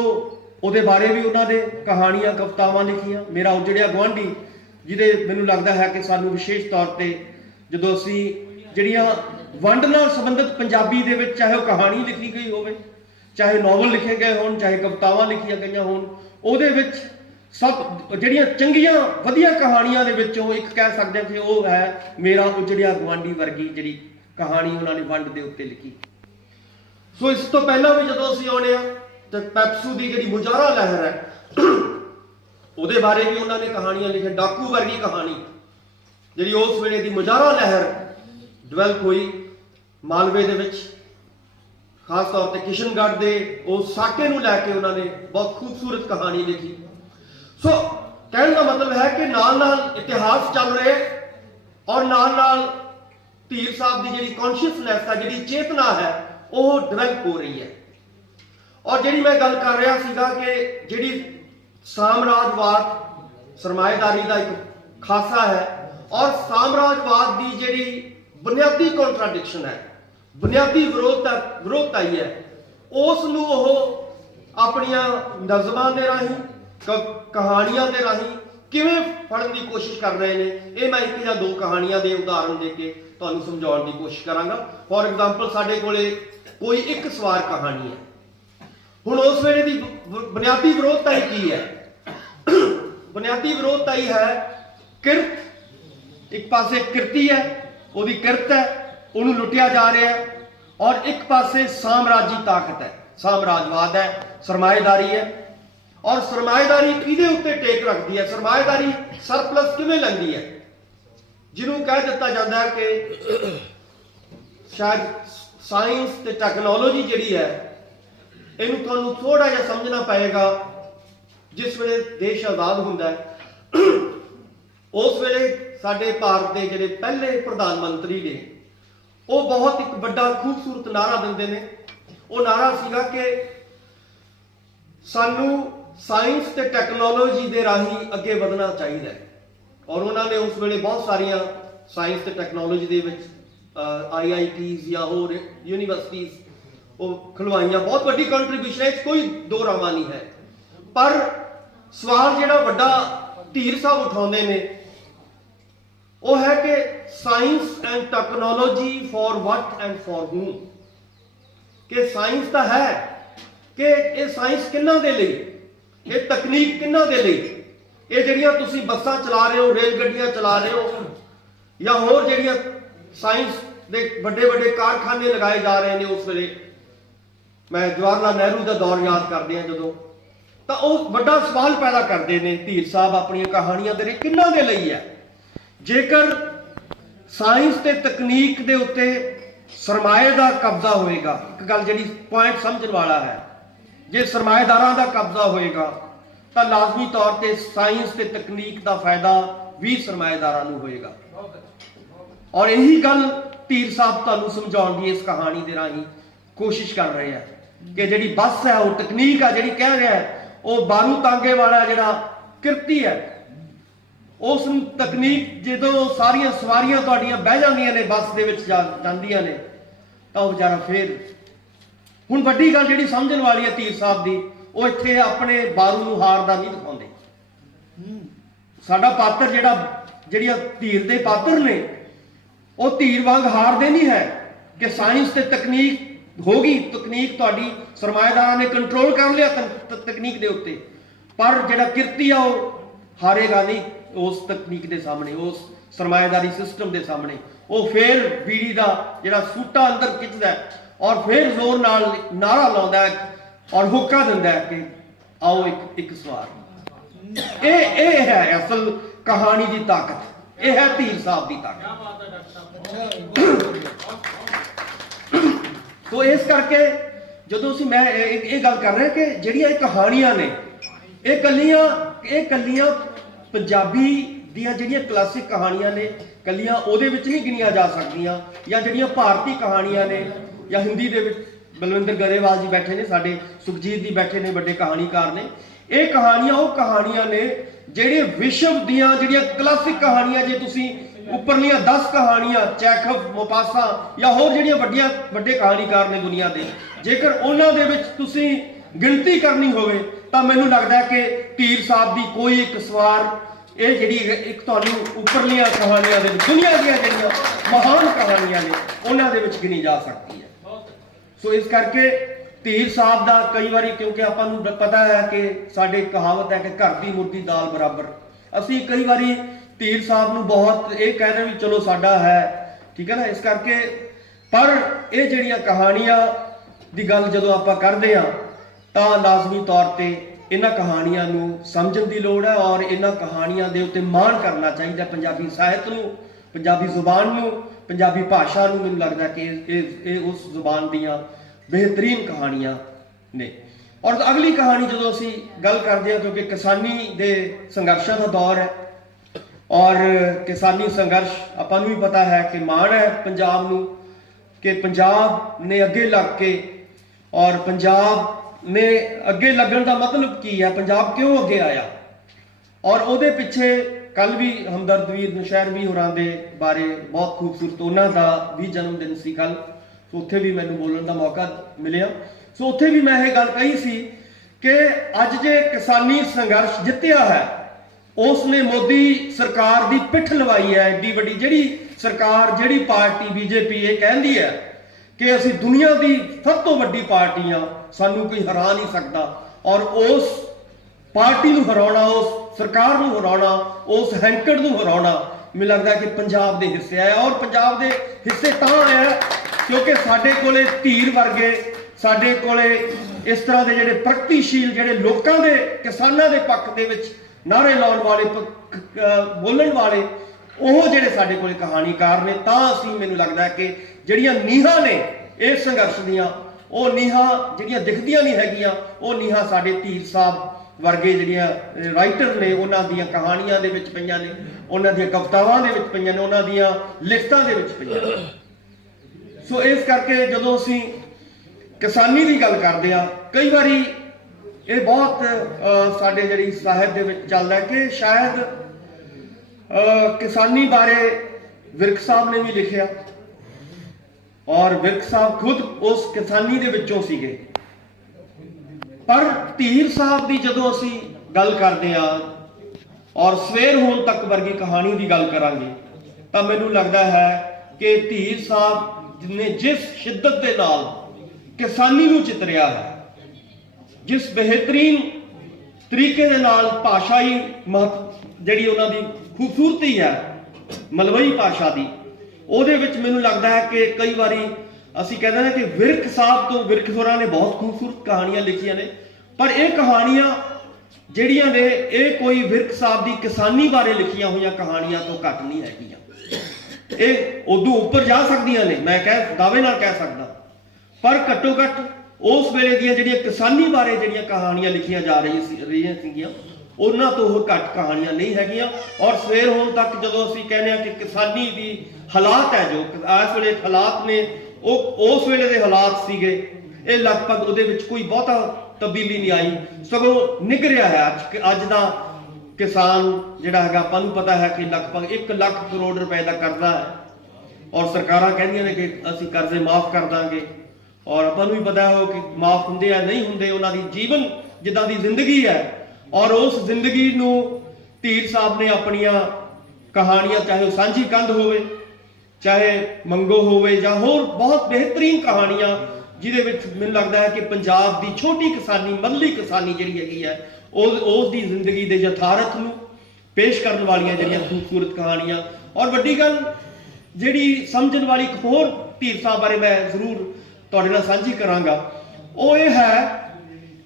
ਉਹਦੇ ਬਾਰੇ ਵੀ ਉਹਨਾਂ ਨੇ ਕਹਾਣੀਆਂ ਕਵਿਤਾਵਾਂ ਲਿਖੀਆਂ। ਮੇਰਾ ਉਹ ਜਿਹੜਾ ਗੁਆਂਢੀ ਜਿਹਦੇ ਮੈਨੂੰ ਲੱਗਦਾ ਹੈ ਕਿ ਸਾਨੂੰ ਵਿਸ਼ੇਸ਼ ਤੌਰ ਤੇ ਜਦੋਂ ਅਸੀਂ ਜਿਹੜੀਆਂ ਵੰਡ ਨਾਲ ਸੰਬੰਧਿਤ ਪੰਜਾਬੀ ਦੇ ਵਿੱਚ ਚਾਹੇ ਉਹ ਕਹਾਣੀ ਲਿਖੀ ਗਈ ਹੋਵੇ, ਚਾਹੇ ਨੋਵਲ ਲਿਖੇ ਗਏ ਹੋਣ, ਚਾਹੇ ਕਵਿਤਾਵਾਂ ਲਿਖੀਆਂ ਗਈਆਂ ਹੋਣ, ਉਹਦੇ ਵਿੱਚ ਸਭ ਜਿਹੜੀਆਂ ਚੰਗੀਆਂ ਵਧੀਆ ਕਹਾਣੀਆਂ ਦੇ ਵਿੱਚੋਂ ਇੱਕ ਕਹਿ ਸਕਦੇ ਹਾਂ ਕਿ ਉਹ ਹੈ ਮੇਰਾ ਉਜੜਿਆ ਗੁਆਂਢੀ ਵਰਗੀ ਜਿਹੜੀ ਕਹਾਣੀ ਉਹਨਾਂ ਨੇ ਵੰਡ ਦੇ ਉੱਤੇ ਲਿਖੀ। ਸੋ ਇਸ ਤੋਂ ਪਹਿਲਾਂ ਵੀ ਜਦੋਂ ਅਸੀਂ ਆਉਣੇ ਆ ਤੇ ਪੈਪਸੂ ਦੀ ਜਿਹੜੀ ਮੁਜ਼ਾਹਰਾ ਲਹਿਰ ਹੈ ਉਹਦੇ ਬਾਰੇ ਵੀ ਉਹਨਾਂ ਨੇ ਕਹਾਣੀਆਂ ਲਿਖੀਆਂ। ਡਾਕੂ ਵਰਗੀ ਕਹਾਣੀ ਜਿਹੜੀ ਉਸ ਵੇਲੇ ਦੀ ਮੁਜ਼ਾਹਰਾ ਲਹਿਰ ਡਿਵੈਲਪ ਹੋਈ ਮਾਲਵੇ ਦੇ ਵਿੱਚ, ਖਾਸ ਤੌਰ ਤੇ ਕਿਸ਼ਨਗੜ੍ਹ ਦੇ ਉਸ ਸਾਕੇ ਨੂੰ ਲੈ ਕੇ ਉਹਨਾਂ ਨੇ ਬਹੁਤ ਖੂਬਸੂਰਤ ਕਹਾਣੀ ਲਿਖੀ। ਸੋ ਕਹਿਣ ਦਾ ਮਤਲਬ ਹੈ ਕਿ ਨਾਲ ਨਾਲ ਇਤਿਹਾਸ ਚੱਲ ਰਿਹਾ ਔਰ ਨਾਲ ਨਾਲ ਧੀਰ ਸਾਹਿਬ ਦੀ ਜਿਹੜੀ ਕੌਨਸ਼ੀਅਸਨੈਸ ਹੈ, ਜਿਹੜੀ ਚੇਤਨਾ ਹੈ, ਉਹ ਡਿਵੈਲਪ ਹੋ ਰਹੀ ਹੈ। ਔਰ ਜਿਹੜੀ ਮੈਂ ਗੱਲ ਕਰ ਰਿਹਾ ਸੀਗਾ ਕਿ ਜਿਹੜੀ ਸਾਮਰਾਜਵਾਦ ਸਰਮਾਏਦਾਰੀ ਦਾ ਇੱਕ ਖਾਸਾ ਹੈ ਔਰ ਸਾਮਰਾਜਵਾਦ ਦੀ ਜਿਹੜੀ ਬੁਨਿਆਦੀ ਕੰਟਰਾਡਿਕਸ਼ਨ ਹੈ, ਬੁਨਿਆਦੀ ਵਿਰੋਧਤਾਈ ਹੈ, ਉਸ ਨੂੰ ਉਹ ਆਪਣੀਆਂ ਨਜ਼ਮਾਂ ਦੇ ਰਾਹੀਂ ਕਹਾਣੀਆਂ ਦੇ ਰਾਹੀਂ ਕਿਵੇਂ ਫੜਨ ਦੀ ਕੋਸ਼ਿਸ਼ ਕਰ ਰਹੇ ਨੇ, ਇਹ ਮੈਂ ਇੱਕ ਜਾਂ ਦੋ ਕਹਾਣੀਆਂ ਦੇ ਉਦਾਹਰਨ ਦੇ ਕੇ ਤੁਹਾਨੂੰ ਸਮਝਾਉਣ ਦੀ ਕੋਸ਼ਿਸ਼ ਕਰਾਂਗਾ। ਫੋਰ ਐਗਜ਼ਾਮਪਲ ਸਾਡੇ ਕੋਲੇ ਕੋਈ ਇੱਕ ਸਵਾਰ ਕਹਾਣੀ ਹੈ। ਹੁਣ ਉਸ ਵੇਲੇ ਦੀ ਬੁਨਿਆਦੀ ਵਿਰੋਧਤਾ ਕੀ ਹੈ? ਬੁਨਿਆਦੀ ਵਿਰੋਧਤਾ ਹੈ ਕਿਰਤ। ਇੱਕ ਪਾਸੇ ਕਿਰਤੀ ਹੈ, ਉਹਦੀ ਕਿਰਤ ਹੈ, ਉਹਨੂੰ ਲੁੱਟਿਆ ਜਾ ਰਿਹਾ ਹੈ, ਔਰ ਇੱਕ ਪਾਸੇ ਸਾਮਰਾਜੀ ਤਾਕਤ ਹੈ, ਸਾਮਰਾਜਵਾਦ ਹੈ, ਸਰਮਾਏਦਾਰੀ ਹੈ। ਔਰ ਸਰਮਾਏਦਾਰੀ ਕਿਹਦੇ ਉੱਤੇ ਟੇਕ ਰੱਖਦੀ ਹੈ? ਸਰਮਾਏਦਾਰੀ ਸਰਪਲਸ ਕਿਵੇਂ ਲੈਂਦੀ ਹੈ? ਜਿਹਨੂੰ ਕਹਿ ਦਿੱਤਾ ਜਾਂਦਾ ਹੈ ਕਿ ਸ਼ਾਇਦ ਸਾਇੰਸ ਤੇ ਟੈਕਨੋਲੋਜੀ ਜਿਹੜੀ ਹੈ ਇਹਨੂੰ ਤੁਹਾਨੂੰ ਥੋੜਾ ਜਿਹਾ ਸਮਝਣਾ ਪਏਗਾ। ਜਿਸ ਵੇਲੇ ਦੇਸ਼ ਆਜ਼ਾਦ ਹੁੰਦਾ ਹੈ ਉਸ ਵੇਲੇ ਸਾਡੇ ਭਾਰਤ ਦੇ ਜਿਹੜੇ ਪਹਿਲੇ ਪ੍ਰਧਾਨ ਮੰਤਰੀ ਨੇ ਉਹ ਬਹੁਤ ਇੱਕ ਵੱਡਾ ਖੂਬਸੂਰਤ ਨਾਰਾ ਦਿੰਦੇ ਨੇ। ਉਹ ਨਾਰਾ ਸੀਗਾ ਕਿ ਸਾਨੂੰ ਸਾਇੰਸ ਤੇ ਟੈਕਨੋਲੋਜੀ ਦੇ ਰਾਹੀਂ ਅੱਗੇ ਵਧਣਾ ਚਾਹੀਦਾ ਹੈ। ਔਰ ਉਹਨਾਂ ਨੇ ਉਸ ਵੇਲੇ ਬਹੁਤ ਸਾਰੀਆਂ ਸਾਇੰਸ ਤੇ ਟੈਕਨੋਲੋਜੀ ਦੇ ਵਿੱਚ IITs ਜਾਂ ਹੋਰ ਯੂਨੀਵਰਸਿਟੀਜ਼ ਉਹ ਖੁਲਵਾਈਆਂ। ਬਹੁਤ ਵੱਡੀ ਕੰਟਰੀਬਿਊਸ਼ਨ ਹੈ, ਕੋਈ ਦੋ ਰਾਵਾਂ ਨਹੀਂ ਹੈ। ਪਰ ਸਵਾਲ ਜਿਹੜਾ ਵੱਡਾ ਧੀਰ ਸਾਹਿਬ ਉਠਾਉਂਦੇ ਨੇ ਉਹ ਹੈ ਕਿ science and technology for what and for whom। ਕਿ ਸਾਇੰਸ ਤਾਂ ਹੈ ਕਿ ਇਹ ਸਾਇੰਸ ਕਿਹਨਾਂ ਦੇ ਲਈ, ਇਹ ਤਕਨੀਕ ਕਿਹਨਾਂ ਦੇ ਲਈ, ਇਹ ਜਿਹੜੀਆਂ ਤੁਸੀਂ ਬੱਸਾਂ ਚਲਾ ਰਹੇ ਹੋ, ਰੇਲ ਗੱਡੀਆਂ ਚਲਾ ਰਹੇ ਹੋ, ਜਾਂ ਹੋਰ ਜਿਹੜੀਆਂ ਸਾਇੰਸ ਦੇ ਵੱਡੇ ਵੱਡੇ ਕਾਰਖਾਨੇ ਲਗਾਏ ਜਾ ਰਹੇ ਨੇ। ਉਸ ਵੇਲੇ ਮੈਂ ਜਵਾਹਰ ਲਾਲ ਨਹਿਰੂ ਦਾ ਦੌਰ ਯਾਦ ਕਰਦੇ ਹਾਂ ਜਦੋਂ, ਤਾਂ ਉਹ ਵੱਡਾ ਸਵਾਲ ਪੈਦਾ ਕਰਦੇ ਨੇ ਧੀਰ ਸਾਹਿਬ ਆਪਣੀਆਂ ਕਹਾਣੀਆਂ ਦੇ ਕਿਹਨਾਂ ਦੇ ਲਈ ਹੈ। ਜੇਕਰ ਸਾਇੰਸ ਤੇ ਤਕਨੀਕ ਦੇ ਉੱਤੇ ਸਰਮਾਏ ਦਾ ਕਬਜ਼ਾ ਹੋਏਗਾ, ਇੱਕ ਗੱਲ ਜਿਹੜੀ ਪੁਆਇੰਟ ਸਮਝਣ ਵਾਲਾ ਹੈ, ਜੇ ਸਰਮਾਏਦਾਰਾਂ ਦਾ ਕਬਜ਼ਾ ਹੋਏਗਾ ਤਾਂ ਲਾਜ਼ਮੀ ਤੌਰ ਤੇ ਸਾਇੰਸ ਤੇ ਤਕਨੀਕ ਦਾ ਫਾਇਦਾ ਵੀ ਸਰਮਾਏਦਾਰਾਂ ਨੂੰ ਹੋਏਗਾ। ਔਰ ਇਹੀ ਗੱਲ ਧੀਰ ਸਾਹਿਬ ਤੁਹਾਨੂੰ ਸਮਝਾਉਣ ਦੀ ਇਸ ਕਹਾਣੀ ਦੇ ਰਾਹੀਂ ਕੋਸ਼ਿਸ਼ ਕਰ ਰਹੇ ਆ ਕਿ ਜਿਹੜੀ ਬੱਸ ਹੈ ਉਹ ਤਕਨੀਕ ਆ, ਜਿਹੜੀ ਕਹਿ ਰਿਹਾ ਹੈ ਉਹ ਬਾਰੂ ਤਾਂਗੇ ਵਾਲਾ ਜਿਹੜਾ ਕਿਰਤੀ ਹੈ, ਉਸ ਤਕਨੀਕ ਜਦੋਂ ਸਾਰੀਆਂ ਸਵਾਰੀਆਂ ਤੁਹਾਡੀਆਂ ਬਹਿ ਜਾਂਦੀਆਂ ਨੇ ਬੱਸ ਦੇ ਵਿੱਚ ਜਾਂਦੀਆਂ ਨੇ ਤਾਂ ਉਹ ਵਿਚਾਰਾ ਫੇਰ। ਹੁਣ ਵੱਡੀ ਗੱਲ ਜਿਹੜੀ ਸਮਝਣ ਵਾਲੀ ਹੈ ਧੀਰ ਸਾਹਿਬ ਦੀ, ਉਹ ਇੱਥੇ ਆਪਣੇ ਬਾਰੂ ਨੂੰ ਹਾਰਦਾ ਨਹੀਂ ਦਿਖਾਉਂਦੇ। ਸਾਡਾ ਪਾਤਰ ਜਿਹੜੀਆਂ ਧੀਰ ਦੇ ਪਾਤਰ ਨੇ ਉਹ ਧੀਰ ਵਾਂਗ ਹਾਰਦੇ ਨਹੀਂ ਹੈ ਕਿ ਸਾਇੰਸ ਤੇ ਤਕਨੀਕ ਹੋ ਗਈ, ਤਕਨੀਕ ਤੁਹਾਡੀ ਸਰਮਾਏਦਾਰਾਂ ਨੇ ਕੰਟਰੋਲ ਕਰ ਲਿਆ ਤਕਨੀਕ ਦੇ ਉੱਤੇ, ਪਰ ਜਿਹੜਾ ਕਿਰਤੀ ਆ ਉਹ ਹਾਰੇਗਾ ਨਹੀਂ ਉਸ ਤਕਨੀਕ ਦੇ ਸਾਹਮਣੇ, ਉਸ ਸਰਮਾਏਦਾਰੀ ਸਿਸਟਮ ਦੇ ਸਾਹਮਣੇ। ਉਹ ਫੇਰ ਬੀੜੀ ਦਾ ਜਿਹੜਾ ਸੂਟਾ ਅੰਦਰ ਖਿੱਚਦਾ ਔਰ ਫੇਰ ਜ਼ੋਰ ਨਾਲ ਨਾਰਾ ਲਾਉਂਦਾ ਔਰ ਹੁੱਕਾ ਦਿੰਦਾ ਕਿ ਆਓ ਇੱਕ ਸਵਾਰ। ਇਹ ਹੈ ਅਸਲ ਕਹਾਣੀ ਦੀ ਤਾਕਤ, ਇਹ ਹੈ ਧੀਰ ਸਾਹਿਬ ਦੀ ਤਾਕਤ। तो इस करके जो मैं ये गल कर रहा कि ਜਿਹੜੀਆਂ ਇਹ ਕਹਾਣੀਆਂ ਨੇ ਇਹ ਕੱਲੀਆਂ ਪੰਜਾਬੀ ਦੀਆਂ ਜਿਹੜੀਆਂ ਕਲਾਸਿਕ ਕਹਾਣੀਆਂ ਨੇ ਕੱਲੀਆਂ ਉਹਦੇ ਵਿੱਚ ਨਹੀਂ ਗਿਣੀਆਂ ਜਾ ਸਕਦੀਆਂ, ਜਾਂ ਜਿਹੜੀਆਂ ਭਾਰਤੀ ਕਹਾਣੀਆਂ ਨੇ ਜਾਂ ਹਿੰਦੀ ਦੇ ਵਿੱਚ ਬਲਵਿੰਦਰ ਗਰੇਵਾਲ ਜੀ ਬੈਠੇ ਨੇ, ਸਾਡੇ ਸੁਖਜੀਤ ਜੀ ਬੈਠੇ ਨੇ, ਵੱਡੇ ਕਹਾਣੀਕਾਰ ਨੇ। ਇਹ ਕਹਾਣੀਆਂ ਉਹ ਕਹਾਣੀਆਂ ਨੇ ਜਿਹੜੇ ਵਿਸ਼ਵ ਦੀਆਂ ਜਿਹੜੀਆਂ ਕਲਾਸਿਕ ਕਹਾਣੀਆਂ, ਜੇ ਤੁਸੀਂ ਉੱਪਰਲੀਆਂ 10 ਕਹਾਣੀਆਂ ਚੈਖਵ, ਮੋਪਾਸਾ ਜਾਂ ਹੋਰ ਜਿਹੜੀਆਂ ਵੱਡੇ ਕਹਾਣੀਕਾਰ ਨੇ ਦੁਨੀਆ ਦੇ, ਜੇਕਰ ਉਹਨਾਂ ਦੇ ਵਿੱਚ ਤੁਸੀਂ ਗਿਣਤੀ ਕਰਨੀ ਹੋਵੇ ਤਾਂ ਮੈਨੂੰ ਲੱਗਦਾ ਕਿ ਧੀਰ ਸਾਹਿਬ ਦੀ ਕੋਈ ਇੱਕ ਸਵਾਰ ਇਹ ਜਿਹੜੀ ਇੱਕ ਤੁਹਾਨੂੰ ਉੱਪਰਲੀਆਂ ਕਹਾਣੀਆਂ ਦੇ ਵਿੱਚ ਦੁਨੀਆ ਦੀਆਂ ਜਿਹੜੀਆਂ ਮਹਾਨ ਕਹਾਣੀਆਂ ਨੇ ਉਹਨਾਂ ਦੇ ਵਿੱਚ ਗਿਣੀ ਜਾ ਸਕਦੀ ਹੈ। ਸੋ ਇਸ ਕਰਕੇ ਧੀਰ ਸਾਹਿਬ ਦਾ ਕਈ ਵਾਰੀ, ਕਿਉਂਕਿ ਆਪਾਂ ਨੂੰ ਪਤਾ ਹੈ ਕਿ ਸਾਡੇ ਕਹਾਵਤ ਹੈ ਕਿ ਘਰ ਦੀ ਮੁਰਗੀ ਦਾਲ ਬਰਾਬਰ, ਅਸੀਂ ਕਈ ਵਾਰੀ ਧੀਰ ਸਾਹਿਬ ਨੂੰ ਬਹੁਤ ਇਹ ਕਹਿੰਦੇ ਵੀ ਚਲੋ ਸਾਡਾ ਹੈ, ਠੀਕ ਹੈ ਨਾ। ਇਸ ਕਰਕੇ ਪਰ ਇਹ ਜਿਹੜੀਆਂ ਕਹਾਣੀਆਂ ਦੀ ਗੱਲ ਜਦੋਂ ਆਪਾਂ ਕਰਦੇ ਹਾਂ ਤਾਂ ਲਾਜ਼ਮੀ ਤੌਰ ਤੇ ਇਹਨਾਂ ਕਹਾਣੀਆਂ ਨੂੰ ਸਮਝਣ ਦੀ ਲੋੜ ਹੈ ਔਰ ਇਹਨਾਂ ਕਹਾਣੀਆਂ ਦੇ ਉੱਤੇ ਮਾਣ ਕਰਨਾ ਚਾਹੀਦਾ। ਪੰਜਾਬੀ ਸਾਹਿਤ ਨੂੰ, ਪੰਜਾਬੀ ਜ਼ੁਬਾਨ ਨੂੰ, ਪੰਜਾਬੀ ਭਾਸ਼ਾ ਨੂੰ ਮੈਨੂੰ ਲੱਗਦਾ ਕਿ ਇਹ ਉਸ ਜ਼ੁਬਾਨ ਦੀਆਂ ਬਿਹਤਰੀਨ ਕਹਾਣੀਆਂ ਨੇ। ਔਰ ਅਗਲੀ ਕਹਾਣੀ ਜਦੋਂ ਅਸੀਂ ਗੱਲ ਕਰਦੇ ਹਾਂ, ਕਿਉਂਕਿ ਕਿਸਾਨੀ ਦੇ ਸੰਘਰਸ਼ਾਂ ਦਾ ਦੌਰ ਹੈ ਔਰ ਕਿਸਾਨੀ ਸੰਘਰਸ਼ ਆਪਾਂ ਨੂੰ ਵੀ ਪਤਾ ਹੈ ਕਿ ਮਾਣ ਹੈ ਪੰਜਾਬ ਨੂੰ ਕਿ ਪੰਜਾਬ ਨੇ ਅੱਗੇ ਲੱਗ ਕੇ, ਔਰ ਪੰਜਾਬ ਨੇ ਅੱਗੇ ਲੱਗਣ ਦਾ ਮਤਲਬ ਕੀ ਹੈ, ਪੰਜਾਬ ਕਿਉਂ ਅੱਗੇ ਆਇਆ, ਔਰ ਉਹਦੇ ਪਿੱਛੇ ਕੱਲ ਵੀ ਹਮਦਰਦ ਵੀਰ ਨੌਸ਼ਹਿਰਵੀ ਹੋਰਾਂ ਦੇ ਬਾਰੇ ਬਹੁਤ ਖੂਬਸੂਰਤ, ਉਹਨਾਂ ਦਾ ਵੀ ਜਨਮ ਦਿਨ ਸੀ ਕੱਲ, ਸੋ ਉੱਥੇ ਵੀ ਮੈਨੂੰ ਬੋਲਣ ਦਾ ਮੌਕਾ ਮਿਲਿਆ। ਸੋ ਉੱਥੇ ਵੀ ਮੈਂ ਇਹ ਗੱਲ ਕਹੀ ਸੀ ਕਿ ਅੱਜ ਜੇ ਕਿਸਾਨੀ ਸੰਘਰਸ਼ ਜਿੱਤਿਆ ਹੈ, ਉਸ ਨੇ ਮੋਦੀ ਸਰਕਾਰ ਦੀ ਪਿੱਠ ਲਵਾਈ ਹੈ ਐਡੀ ਵੱਡੀ। ਜਿਹੜੀ ਸਰਕਾਰ, ਜਿਹੜੀ ਪਾਰਟੀ ਬੀਜੇਪੀ ਇਹ ਕਹਿੰਦੀ ਹੈ ਕਿ ਅਸੀਂ ਦੁਨੀਆ ਦੀ ਸਭ ਤੋਂ ਵੱਡੀ ਪਾਰਟੀ ਆ, ਸਾਨੂੰ ਕੋਈ ਹਰਾ ਨਹੀਂ ਸਕਦਾ, ਔਰ ਉਸ ਪਾਰਟੀ ਨੂੰ ਹਰਾਉਣਾ, ਉਸ ਸਰਕਾਰ ਨੂੰ ਹਰਾਉਣਾ, ਉਸ ਹੈਂਕੜ ਨੂੰ ਹਰਾਉਣਾ ਮੈਨੂੰ ਲੱਗਦਾ ਕਿ ਪੰਜਾਬ ਦੇ ਹਿੱਸੇ ਹੈ। ਔਰ ਪੰਜਾਬ ਦੇ ਹਿੱਸੇ ਤਾਂ ਹੈ ਕਿਉਂਕਿ ਸਾਡੇ ਕੋਲੇ ਧੀਰ ਵਰਗੇ, ਸਾਡੇ ਕੋਲੇ ਇਸ ਤਰ੍ਹਾਂ ਦੇ ਜਿਹੜੇ ਪ੍ਰਗਤੀਸ਼ੀਲ, ਜਿਹੜੇ ਲੋਕਾਂ ਦੇ, ਕਿਸਾਨਾਂ ਦੇ ਪੱਖ ਦੇ ਵਿੱਚ ਨਾਅਰੇ ਲਾਉਣ ਵਾਲੇ, ਬੋਲਣ ਵਾਲੇ, ਉਹ ਜਿਹੜੇ ਸਾਡੇ ਕੋਲੇ ਕਹਾਣੀਕਾਰ ਨੇ। ਤਾਂ ਅਸੀਂ, ਮੈਨੂੰ ਲੱਗਦਾ ਕਿ ਜਿਹੜੀਆਂ ਨੀਹਾਂ ਨੇ ਇਸ ਸੰਘਰਸ਼ ਦੀਆਂ, ਉਹ ਨੀਹਾਂ ਜਿਹੜੀਆਂ ਦਿਖਦੀਆਂ ਨਹੀਂ ਹੈਗੀਆਂ, ਉਹ ਨੀਹਾਂ ਸਾਡੇ ਧੀਰ ਸਾਹਿਬ ਵਰਗੇ ਜਿਹੜੀਆਂ ਰਾਈਟਰ ਨੇ ਉਹਨਾਂ ਦੀਆਂ ਕਹਾਣੀਆਂ ਦੇ ਵਿੱਚ ਪਈਆਂ ਨੇ, ਉਹਨਾਂ ਦੀਆਂ ਕਵਿਤਾਵਾਂ ਦੇ ਵਿੱਚ ਪਈਆਂ ਨੇ, ਉਹਨਾਂ ਦੀਆਂ ਲਿਖਤਾਂ ਦੇ ਵਿੱਚ ਪਈਆਂ ਨੇ। ਸੋ ਇਸ ਕਰਕੇ ਜਦੋਂ ਅਸੀਂ ਕਿਸਾਨੀ ਦੀ ਗੱਲ ਕਰਦੇ ਹਾਂ, ਕਈ ਵਾਰੀ ਇਹ ਬਹੁਤ ਸਾਡੇ ਜਿਹੜੀ ਸਾਹਿਤ ਦੇ ਵਿੱਚ ਚੱਲਦਾ ਕਿ ਸ਼ਾਇਦ ਕਿਸਾਨੀ ਬਾਰੇ ਵਿਰਕ ਸਾਹਿਬ ਨੇ ਵੀ ਲਿਖਿਆ ਔਰ ਵਿਰਕ ਸਾਹਿਬ ਖੁਦ ਉਸ ਕਿਸਾਨੀ ਦੇ ਵਿੱਚੋਂ ਸੀਗੇ। ਪਰ ਧੀਰ ਸਾਹਿਬ ਦੀ ਜਦੋਂ ਅਸੀਂ ਗੱਲ ਕਰਦੇ ਹਾਂ ਔਰ ਸਵੇਰ ਹੋਣ ਤੱਕ ਵਰਗੀ ਕਹਾਣੀ ਦੀ ਗੱਲ ਕਰਾਂਗੇ ਤਾਂ ਮੈਨੂੰ ਲੱਗਦਾ ਹੈ ਕਿ ਧੀਰ ਸਾਹਿਬ ਨੇ ਜਿਸ ਸ਼ਿੱਦਤ ਦੇ ਨਾਲ ਕਿਸਾਨੀ ਨੂੰ ਚਿਤਰਿਆ ਹੈ, ਜਿਸ ਬਿਹਤਰੀਨ ਤਰੀਕੇ ਦੇ ਨਾਲ ਭਾਸ਼ਾਈ ਜਿਹੜੀ ਉਹਨਾਂ ਦੀ ਖੂਬਸੂਰਤੀ ਹੈ ਮਲਵਈ ਭਾਸ਼ਾ ਦੀ, ਉਹਦੇ ਵਿੱਚ ਮੈਨੂੰ ਲੱਗਦਾ ਹੈ ਕਿ ਕਈ ਵਾਰੀ ਅਸੀਂ ਕਹਿੰਦੇ ਨੇ ਕਿ ਵਿਰਕ ਸਾਹਿਬ ਤੋਂ, ਵਿਰਕ ਹੋਰਾਂ ਨੇ ਬਹੁਤ ਖੂਬਸੂਰਤ ਕਹਾਣੀਆਂ ਲਿਖੀਆਂ ਨੇ, ਪਰ ਇਹ ਕਹਾਣੀਆਂ ਜਿਹੜੀਆਂ ਨੇ ਇਹ ਕੋਈ ਵਿਰਕ ਸਾਹਿਬ ਦੀ ਕਿਸਾਨੀ ਬਾਰੇ ਲਿਖੀਆਂ ਹੋਈਆਂ ਕਹਾਣੀਆਂ ਤੋਂ ਘੱਟ ਨਹੀਂ ਹੈਗੀਆਂ। ਇਹ ਉਦੋਂ ਉੱਪਰ ਜਾ ਸਕਦੀਆਂ ਨੇ, ਮੈਂ ਦਾਅਵੇ ਨਾਲ ਕਹਿ ਸਕਦਾ, ਪਰ ਘੱਟੋ ਘੱਟ ਉਸ ਵੇਲੇ ਦੀਆਂ ਜਿਹੜੀਆਂ ਕਿਸਾਨੀ ਬਾਰੇ ਜਿਹੜੀਆਂ ਕਹਾਣੀਆਂ ਲਿਖੀਆਂ ਜਾ ਰਹੀਆਂ ਸੀਗੀਆਂ, ਉਹਨਾਂ ਤੋਂ ਹੋਰ ਘੱਟ ਕਹਾਣੀਆਂ ਨਹੀਂ ਹੈਗੀਆਂ। ਔਰ ਸਵੇਰ ਹੋਣ ਤੱਕ ਜਦੋਂ ਅਸੀਂ ਕਹਿੰਦੇ ਹਾਂ ਕਿ ਕਿਸਾਨੀ ਦੀ ਹਾਲਾਤ ਹੈ, ਜੋ ਇਸ ਵੇਲੇ ਹਾਲਾਤ ਨੇ, ਉਹ ਉਸ ਵੇਲੇ ਦੇ ਹਾਲਾਤ ਸੀਗੇ, ਇਹ ਲਗਭਗ ਉਹਦੇ ਵਿੱਚ ਕੋਈ ਬਹੁਤਾ ਤਬਦੀਲੀ ਨਹੀਂ ਆਈ, ਸਗੋਂ ਨਿਗਰਿਆ ਹੈ। ਅੱਜ ਦਾ ਕਿਸਾਨ ਜਿਹੜਾ ਹੈਗਾ, ਆਪਾਂ ਨੂੰ ਪਤਾ ਹੈ ਕਿ ਲਗਭਗ 1 ਲੱਖ ਕਰੋੜ ਰੁਪਏ ਦਾ ਕਰਜ਼ਾ ਹੈ ਔਰ ਸਰਕਾਰਾਂ ਕਹਿੰਦੀਆਂ ਨੇ ਕਿ ਅਸੀਂ ਕਰਜ਼ੇ ਮਾਫ ਕਰ ਦਾਂਗੇ, ਔਰ ਆਪਾਂ ਨੂੰ ਵੀ ਪਤਾ ਹੈ ਕਿ ਮਾਫ ਹੁੰਦੇ ਆ ਨਹੀਂ ਹੁੰਦੇ, ਉਹਨਾਂ ਦੀ ਜੀਵਨ ਜਿੱਦਾਂ ਦੀ ਜ਼ਿੰਦਗੀ ਹੈ, ਔਰ ਉਸ ਜ਼ਿੰਦਗੀ ਨੂੰ ਧੀਰ ਸਾਹਿਬ ਨੇ ਆਪਣੀਆਂ ਕਹਾਣੀਆਂ, ਚਾਹੇ ਉਹ ਸਾਂਝੀ ਕੰਧ ਹੋਵੇ, ਚਾਹੇ ਮੰਗੋ ਹੋਵੇ, ਜਾਂ ਹੋਰ ਬਹੁਤ ਬਿਹਤਰੀਨ ਕਹਾਣੀਆਂ ਜਿਹਦੇ ਵਿੱਚ ਮੈਨੂੰ ਲੱਗਦਾ ਹੈ ਕਿ ਪੰਜਾਬ ਦੀ ਛੋਟੀ ਕਿਸਾਨੀ, ਮੱਲੀ ਕਿਸਾਨੀ ਜਿਹੜੀ ਹੈਗੀ ਹੈ, ਉਸ ਦੀ ਜ਼ਿੰਦਗੀ ਦੇ ਯਥਾਰਥ ਨੂੰ ਪੇਸ਼ ਕਰਨ ਵਾਲੀਆਂ ਜਿਹੜੀਆਂ ਖੂਬਸੂਰਤ ਕਹਾਣੀਆਂ। ਔਰ ਵੱਡੀ ਗੱਲ ਜਿਹੜੀ ਸਮਝਣ ਵਾਲੀ ਇੱਕ ਹੋਰ ਧੀਰ ਸਾਹਿਬ ਬਾਰੇ ਮੈਂ ਜ਼ਰੂਰ ਤੁਹਾਡੇ ਨਾਲ ਸਾਂਝੀ ਕਰਾਂਗਾ, ਉਹ ਇਹ ਹੈ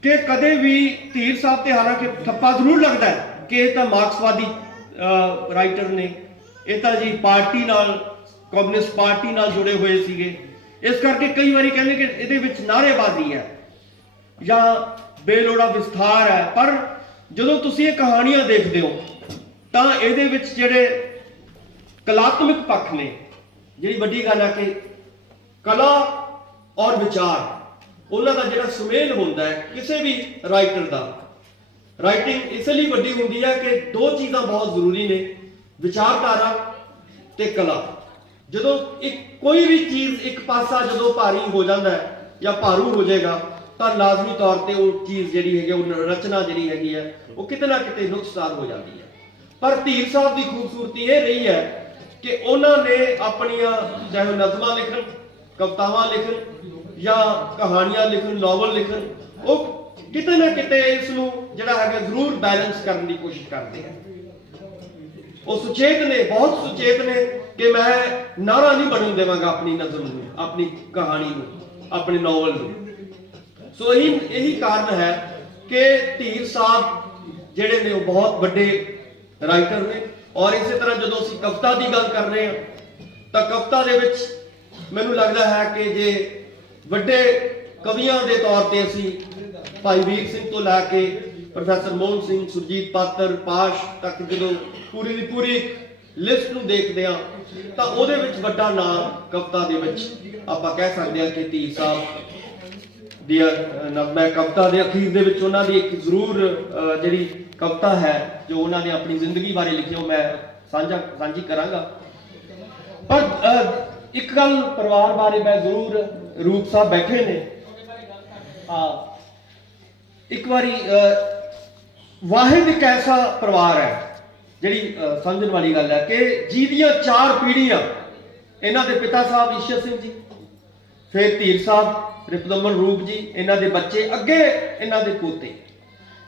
ਕਿ ਕਦੇ ਵੀ ਧੀਰ ਸਾਹਿਬ ਤੇ, ਹਾਲਾਂਕਿ ਠੱਪਾ ਜ਼ਰੂਰ ਲੱਗਦਾ ਹੈ ਕਿ ਇਹ ਤਾਂ ਮਾਰਕਸਵਾਦੀ ਰਾਈਟਰ ਨੇ, ਇਹ ਤਾਂ ਜੀ ਪਾਰਟੀ ਨਾਲ, ਕਮਿਊਨਿਸਟ ਪਾਰਟੀ ਨਾਲ ਜੁੜੇ ਹੋਏ ਸੀਗੇ, ਇਸ ਕਰਕੇ ਕਈ ਵਾਰੀ ਕਹਿੰਦੇ ਕਿ ਇਹਦੇ ਵਿੱਚ ਨਾਅਰੇਬਾਜ਼ੀ ਹੈ ਜਾਂ ਬੇਲੋੜਾ ਵਿਸਥਾਰ ਹੈ। ਪਰ ਜਦੋਂ ਤੁਸੀਂ ਇਹ ਕਹਾਣੀਆਂ ਦੇਖਦੇ ਹੋ ਤਾਂ ਇਹਦੇ ਵਿੱਚ ਜਿਹੜੇ ਕਲਾਤਮਕ ਪੱਖ ਨੇ, ਜਿਹੜੀ ਵੱਡੀ ਗੱਲ ਹੈ ਕਿ ਕਲਾ ਔਰ ਵਿਚਾਰ, ਉਹਨਾਂ ਦਾ ਜਿਹੜਾ ਸੁਮੇਲ ਹੁੰਦਾ ਹੈ ਕਿਸੇ ਵੀ ਰਾਈਟਰ ਦਾ, ਰਾਈਟਿੰਗ ਇਸ ਲਈ ਵੱਡੀ ਹੁੰਦੀ ਹੈ ਕਿ ਦੋ ਚੀਜ਼ਾਂ ਬਹੁਤ ਜ਼ਰੂਰੀ ਨੇ, ਵਿਚਾਰਧਾਰਾ ਤੇ ਕਲਾ। ਜਦੋਂ ਕੋਈ ਵੀ ਚੀਜ਼, ਇੱਕ ਪਾਸਾ ਜਦੋਂ ਭਾਰੀ ਹੋ ਜਾਂਦਾ ਹੈ ਜਾਂ ਭਾਰੂ ਹੋ ਜਾਏਗਾ ਤਾਂ ਲਾਜ਼ਮੀ ਤੌਰ ਤੇ ਉਹ ਚੀਜ਼ ਜਿਹੜੀ ਹੈਗੀ, ਉਹ ਰਚਨਾ ਜਿਹੜੀ ਹੈਗੀ ਹੈ, ਉਹ ਕਿਤੇ ਨਾ ਕਿਤੇ ਨੁਕਸਾਨ ਹੋ ਜਾਂਦੀ ਹੈ। ਪਰ ਧੀਰ ਸਾਹਿਬ ਦੀ ਖੂਬਸੂਰਤੀ ਇਹ ਰਹੀ ਹੈ ਕਿ ਉਹਨਾਂ ਨੇ ਆਪਣੀਆਂ ਚਾਹੇ ਨਜ਼ਮਾਂ ਲਿਖਣ, ਕਵਿਤਾਵਾਂ ਲਿਖਣ ਜਾਂ ਕਹਾਣੀਆਂ ਲਿਖਣ, ਨਾਵਲ ਲਿਖਣ, ਉਹ ਕਿਤੇ ਨਾ ਕਿਤੇ ਇਸ ਨੂੰ ਜਿਹੜਾ ਹੈਗਾ ਜ਼ਰੂਰ ਬੈਲੈਂਸ ਕਰਨ ਦੀ ਕੋਸ਼ਿਸ਼ ਕਰਦੇ ਆ। ਉਹ ਸੁਚੇਤ ਨੇ, ਬਹੁਤ ਸੁਚੇਤ ਨੇ ਕਿ ਮੈਂ ਨਾਰਾ ਨਹੀਂ ਬਣਨ ਦੇਵਾਂਗਾ ਆਪਣੀ ਨਜ਼ਮ ਨੂੰ, ਆਪਣੀ ਕਹਾਣੀ ਨੂੰ, ਆਪਣੇ ਨਾਵਲ ਨੂੰ। ਸੋ ਇਹੀ ਕਾਰਨ ਹੈ ਕਿ ਧੀਰ ਸਾਹਿਬ ਜਿਹੜੇ ਨੇ ਉਹ ਬਹੁਤ ਵੱਡੇ ਰਾਈਟਰ ਨੇ। ਔਰ ਇਸੇ ਤਰ੍ਹਾਂ ਜਦੋਂ ਅਸੀਂ ਕਵਿਤਾ ਦੀ ਗੱਲ ਕਰ ਰਹੇ ਹਾਂ ਤਾਂ ਕਵਿਤਾ ਦੇ ਵਿੱਚ ਮੈਨੂੰ ਲੱਗਦਾ ਹੈ ਕਿ ਜੇ ਵੱਡੇ ਕਵੀਆਂ ਦੇ ਤੌਰ ਤੇ ਅਸੀਂ ਭਾਈ ਵੀਰ ਸਿੰਘ ਤੋਂ ਲੈ ਕੇ ਪ੍ਰੋਫੈਸਰ ਮੋਹਨ ਸਿੰਘ, ਸੁਰਜੀਤ ਪਾਤਰ, ਪਾਸ਼ ਤੱਕ ਜਦੋਂ ਪੂਰੀ ਦੀ ਪੂਰੀ ਲਿਸਟ ਨੂੰ ਦੇਖਦੇ ਹਾਂ ਤਾਂ ਉਹਦੇ ਵਿੱਚ ਵੱਡਾ ਨਾਮ ਕਵਿਤਾ ਦੇ ਵਿੱਚ ਆਪਾਂ ਕਹਿ ਸਕਦੇ ਹਾਂ ਕਿ ਧੀਰ ਸਾਹਿਬ ਦੀ ਨਵਮੈ ਕਵਿਤਾ ਦੇ ਅਖੀਰ ਦੇ ਵਿੱਚ ਉਹਨਾਂ ਦੀ ਇੱਕ ਜ਼ਰੂਰ ਜਿਹੜੀ ਕਵਿਤਾ ਹੈ ਜੋ ਉਹਨਾਂ ਨੇ ਆਪਣੀ ਜ਼ਿੰਦਗੀ ਬਾਰੇ ਲਿਖੀ, ਉਹ ਮੈਂ ਸਾਂਝੀ ਕਰਾਂਗਾ। ਪਰ ਇੱਕ ਗੱਲ ਪਰਿਵਾਰ ਬਾਰੇ ਮੈਂ ਜ਼ਰੂਰ, ਰੂਪ ਸਾਹਿਬ ਬੈਠੇ ਨੇ, ਇੱਕ ਵਾਰੀ ਵਾਹਿਦ ਇੱਕ ਐਸਾ ਪਰਿਵਾਰ ਹੈ ਜਿਹੜੀ ਸਮਝਣ ਵਾਲੀ ਗੱਲ ਹੈ ਕਿ ਜਿਹਦੀਆਂ 4 ਪੀੜ੍ਹੀਆਂ, ਇਹਨਾਂ ਦੇ ਪਿਤਾ ਸਾਹਿਬ ਈਸ਼ਰ ਸਿੰਘ ਜੀ, ਫਿਰ ਧੀਰ ਸਾਹਿਬ ਰਿਪੁਦਮਨ ਰੂਪ ਜੀ, ਇਹਨਾਂ ਦੇ ਬੱਚੇ, ਅੱਗੇ ਇਹਨਾਂ ਦੇ ਪੋਤੇ,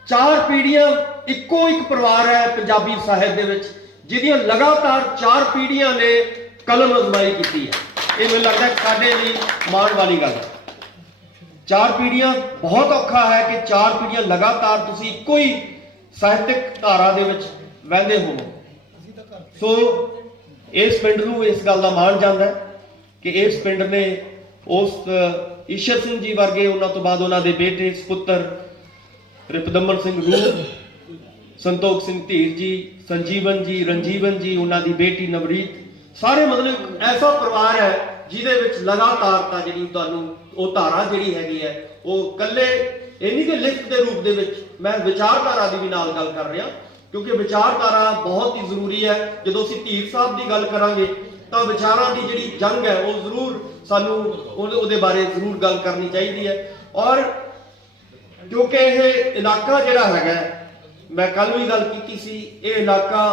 4 ਪੀੜ੍ਹੀਆਂ ਇੱਕੋ ਇੱਕ ਪਰਿਵਾਰ ਹੈ ਪੰਜਾਬੀ ਸਾਹਿਤ ਦੇ ਵਿੱਚ ਜਿਹਦੀਆਂ ਲਗਾਤਾਰ 4 ਪੀੜ੍ਹੀਆਂ ਨੇ ਕਲਮ ਅਜ਼ਮਾਈ ਕੀਤੀ ਹੈ। ਇਹ ਮੈਨੂੰ ਲੱਗਦਾ ਸਾਡੇ ਲਈ ਮਾਣ ਵਾਲੀ ਗੱਲ ਹੈ। 4 ਪੀੜ੍ਹੀਆਂ, ਬਹੁਤ ਔਖਾ ਹੈ ਕਿ 4 ਪੀੜ੍ਹੀਆਂ ਲਗਾਤਾਰ ਤੁਸੀਂ ਇੱਕੋ ਹੀ ਸਾਹਿਤਕ ਧਾਰਾ ਦੇ ਵਿੱਚ ਵਹਿੰਦੇ ਹੋਵੋ। ਸੋ ਇਸ ਪਿੰਡ ਨੂੰ ਇਸ ਗੱਲ ਦਾ ਮਾਣ ਜਾਂਦਾ ਕਿ ਇਸ ਪਿੰਡ ਨੇ ਉਸ ਈਸ਼ਰ ਸਿੰਘ ਜੀ ਵਰਗੇ, ਉਹਨਾਂ ਤੋਂ ਬਾਅਦ ਉਹਨਾਂ ਦੇ ਬੇਟੇ ਸੁਪੁੱਤਰ ਰਿਪੁਦਮਨ ਸਿੰਘ ਰੂਪ, ਸੰਤੋਖ ਸਿੰਘ ਧੀਰ ਜੀ, ਸੰਜੀਵਨ ਜੀ, ਰਣਜੀਵਨ ਜੀ, ਉਹਨਾਂ ਦੀ ਬੇਟੀ ਨਵਰੀਤ, ਸਾਰੇ ਮਤਲਬ ਐਸਾ ਪਰਿਵਾਰ ਹੈ ਜਿਹਦੇ ਵਿੱਚ ਲਗਾਤਾਰਤਾ ਜਿਹੜੀ ਤੁਹਾਨੂੰ ਉਹ ਧਾਰਾ ਜਿਹੜੀ ਹੈਗੀ ਹੈ ਉਹ ਕੱਲੇ ਇਹ ਨਹੀਂ ਕਿ ਲਿਖਤ ਦੇ ਰੂਪ ਦੇ ਵਿੱਚ, ਮੈਂ ਵਿਚਾਰਧਾਰਾ ਦੀ ਵੀ ਨਾਲ ਗੱਲ ਕਰ ਰਿਹਾ ਕਿਉਂਕਿ ਵਿਚਾਰਧਾਰਾ ਬਹੁਤ ਹੀ ਜ਼ਰੂਰੀ ਹੈ। ਜਦੋਂ ਅਸੀਂ ਧੀਰ ਸਾਹਿਬ ਦੀ ਗੱਲ ਕਰਾਂਗੇ ਤਾਂ ਵਿਚਾਰਾਂ ਦੀ ਜਿਹੜੀ ਜੰਗ ਹੈ ਉਹ ਜ਼ਰੂਰ ਸਾਨੂੰ ਉਹਦੇ ਬਾਰੇ ਜ਼ਰੂਰ ਗੱਲ ਕਰਨੀ ਚਾਹੀਦੀ ਹੈ। ਔਰ ਕਿਉਂਕਿ ਇਹ ਇਲਾਕਾ ਜਿਹੜਾ ਹੈਗਾ, ਮੈਂ ਕੱਲ ਵੀ ਗੱਲ ਕੀਤੀ ਸੀ, ਇਹ ਇਲਾਕਾ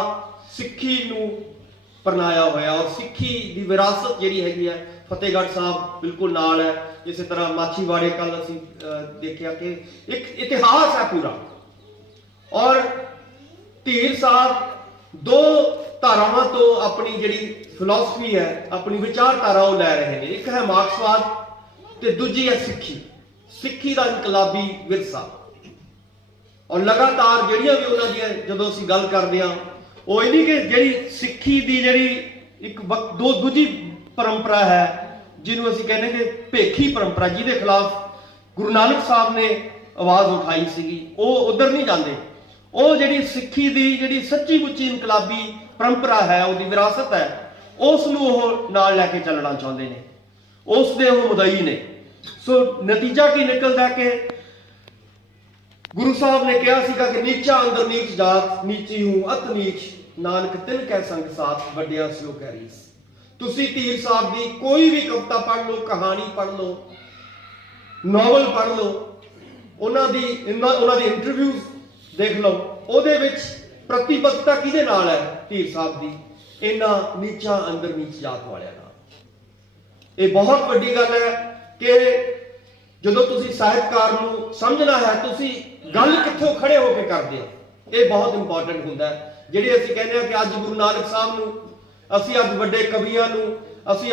ਸਿੱਖੀ ਨੂੰ ਪਰਨਾਇਆ ਹੋਇਆ ਔਰ ਸਿੱਖੀ ਦੀ ਵਿਰਾਸਤ ਜਿਹੜੀ ਹੈਗੀ ਹੈ, ਫਤਿਹਗੜ੍ਹ ਸਾਹਿਬ ਬਿਲਕੁਲ ਨਾਲ ਹੈ। ਇਸੇ ਤਰ੍ਹਾਂ ਮਾਛੀਵਾੜੇ ਕੱਲ ਅਸੀਂ ਦੇਖਿਆ ਕਿ ਇੱਕ ਇਤਿਹਾਸ ਹੈ ਪੂਰਾ। ਔਰ ਧੀਰ ਸਾਹਿਬ 2 ਧਾਰਾਵਾਂ ਤੋਂ ਆਪਣੀ ਜਿਹੜੀ ਫਿਲਾਸਫੀ ਹੈ, ਆਪਣੀ ਵਿਚਾਰਧਾਰਾ ਉਹ ਲੈ ਰਹੇ ਨੇ। ਇੱਕ ਹੈ ਮਾਰਕਸਵਾਦ ਤੇ ਦੂਜੀ ਹੈ ਸਿੱਖੀ ਦਾ ਇਨਕਲਾਬੀ ਵਿਰਸਾ। ਔਰ ਲਗਾਤਾਰ ਜਿਹੜੀਆਂ ਵੀ ਉਹਨਾਂ ਦੀਆਂ ਜਦੋਂ ਅਸੀਂ ਗੱਲ ਕਰਦੇ ਹਾਂ, ਉਹ ਇਹ ਨਹੀਂ ਕਿ ਜਿਹੜੀ ਸਿੱਖੀ ਦੀ ਜਿਹੜੀ ਇੱਕ ਦੂਜੀ ਪਰੰਪਰਾ ਹੈ ਜਿਹਨੂੰ ਅਸੀਂ ਕਹਿੰਦੇ ਕਿ ਭੇਖੀ ਪਰੰਪਰਾ, ਜਿਹਦੇ ਖਿਲਾਫ ਗੁਰੂ ਨਾਨਕ ਸਾਹਿਬ ਨੇ ਆਵਾਜ਼ ਉਠਾਈ ਸੀਗੀ, ਉਹ ਉਧਰ ਨਹੀਂ ਜਾਂਦੇ। ਉਹ ਜਿਹੜੀ ਸਿੱਖੀ ਦੀ ਜਿਹੜੀ ਸੱਚੀ ਮੁੱਚੀ ਇਨਕਲਾਬੀ ਪਰੰਪਰਾ ਹੈ, ਉਹਦੀ ਵਿਰਾਸਤ ਹੈ, ਉਸ ਨੂੰ ਉਹ ਨਾਲ ਲੈ ਕੇ ਚੱਲਣਾ ਚਾਹੁੰਦੇ ਨੇ, ਉਸ ਦੇ ਉਹ ਮੁਦਈ ਨੇ। ਸੋ ਨਤੀਜਾ ਕੀ ਨਿਕਲਦਾ ਕਿ ਗੁਰੂ ਸਾਹਿਬ ਨੇ ਕਿਹਾ ਸੀਗਾ ਕਿ ਨੀਚਾ ਅੰਦਰ ਨੀਚ ਜਾਤ, ਨੀਚੀ ਹੂੰ ਅਤ ਨੀਚ, ਨਾਨਕ ਤਿਲ ਕੈ ਸੰਗ ਸਾਥ, ਵੱਡਿਆ ਸਿਓ ਕੈ ਰੀਸ। ਤੁਸੀਂ ਧੀਰ ਸਾਹਿਬ ਦੀ ਕੋਈ ਵੀ ਕਵਿਤਾ ਪੜ੍ਹ ਲਓ, ਕਹਾਣੀ ਪੜ੍ਹ ਲਓ, ਨਾਵਲ ਪੜ੍ਹ ਲਓ, ਉਹਨਾਂ ਦੀ ਇੰਟਰਵਿਊਜ਼ ਦੇਖ ਲਓ, ਉਹਦੇ ਵਿੱਚ ਪ੍ਰਤੀਬੱਧਤਾ ਕਿਹਦੇ ਨਾਲ ਹੈ? ਧੀਰ ਸਾਹਿਬ ਦੀ ਇਹਨਾਂ ਨੀਚਾ ਅੰਦਰ ਨੀਚ ਜਾਤ ਵਾਲਿਆਂ ਨਾਲ। ਇਹ ਬਹੁਤ ਵੱਡੀ ਗੱਲ ਹੈ ਕਿ ਜਦੋਂ ਤੁਸੀਂ ਸਾਹਿਤਕਾਰ ਨੂੰ ਸਮਝਣਾ ਹੈ, ਤੁਸੀਂ ਗੱਲ ਕਿੱਥੋਂ ਖੜੇ ਹੋ ਕੇ ਕਰਦੇ ਹੋ, ਇਹ ਬਹੁਤ ਇੰਪੋਰਟੈਂਟ ਹੁੰਦਾ ਹੈ। ਜਿਹੜੇ ਅਸੀਂ ਕਹਿੰਦੇ ਹਾਂ ਕਿ ਅੱਜ ਗੁਰੂ ਨਾਨਕ ਸਾਹਿਬ ਨੂੰ, ਅਸੀਂ ਅੱਜ ਵੱਡੇ ਕਵੀਆਂ ਨੂੰ, ਅਸੀਂ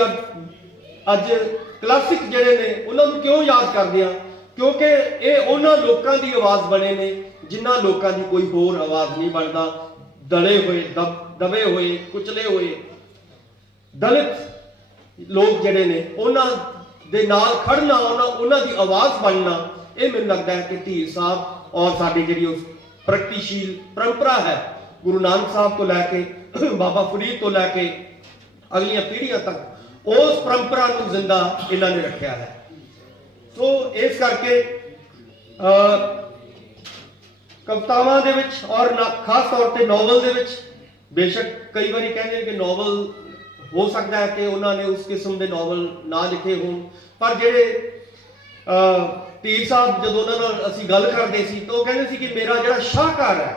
ਅੱਜ ਕਲਾਸਿਕ ਜਿਹੜੇ ਨੇ ਉਹਨਾਂ ਨੂੰ ਕਿਉਂ ਯਾਦ ਕਰਦੇ ਹਾਂ? ਕਿਉਂਕਿ ਇਹ ਉਹਨਾਂ ਲੋਕਾਂ ਦੀ ਆਵਾਜ਼ ਬਣੇ ਨੇ ਜਿਨ੍ਹਾਂ ਲੋਕਾਂ ਦੀ ਕੋਈ ਹੋਰ ਆਵਾਜ਼ ਨਹੀਂ ਬਣਦਾ। ਦਲੇ ਹੋਏ, ਦਬੇ ਹੋਏ, ਕੁਚਲੇ ਹੋਏ ਦਲਿਤ ਲੋਕ ਜਿਹੜੇ ਨੇ, ਉਹਨਾਂ ਦੇ ਨਾਲ ਖੜਨਾ, ਉਹਨਾਂ ਦੀ ਆਵਾਜ਼ ਬਣਨਾ, ਇਹ ਮੈਨੂੰ ਲੱਗਦਾ ਹੈ ਕਿ ਧੀਰ ਸਾਹਿਬ ਔਰ ਸਾਡੀ ਜਿਹੜੀ ਉਸ ਪ੍ਰਗਤੀਸ਼ੀਲ ਪਰੰਪਰਾ ਹੈ, ਗੁਰੂ ਨਾਨਕ ਸਾਹਿਬ ਤੋਂ ਲੈ ਕੇ ਬਾਬਾ ਫਰੀਦ ਤੋਂ ਲੈ ਕੇ ਅਗਲੀਆਂ ਪੀੜ੍ਹੀਆਂ ਤੱਕ, ਉਸ ਪਰੰਪਰਾ ਨੂੰ ਜ਼ਿੰਦਾ ਇਹਨਾਂ ਨੇ ਰੱਖਿਆ ਹੈ। ਸੋ ਇਸ ਕਰਕੇ ਕਵਿਤਾਵਾਂ ਦੇ ਵਿੱਚ ਔਰ ਖਾਸ ਤੌਰ ਤੇ ਨਾਵਲ ਦੇ ਵਿੱਚ, ਬੇਸ਼ੱਕ ਕਈ ਵਾਰੀ ਕਹਿੰਦੇ ਕਿ ਨਾਵਲ ਹੋ ਸਕਦਾ ਹੈ ਕਿ ਉਹਨਾਂ ਨੇ ਉਸ ਕਿਸਮ ਦੇ ਨਾਵਲ ਨਾ ਲਿਖੇ ਹੋਣ, ਪਰ ਜਿਹੜੇ ਧੀਰ ਸਾਹਿਬ ਜਦੋਂ ਉਹਨਾਂ ਨਾਲ ਅਸੀਂ ਗੱਲ ਕਰਦੇ ਸੀ ਤਾਂ ਉਹ ਕਹਿੰਦੇ ਸੀ ਕਿ ਮੇਰਾ ਜਿਹੜਾ ਸ਼ਾਹਕਾਰ ਹੈ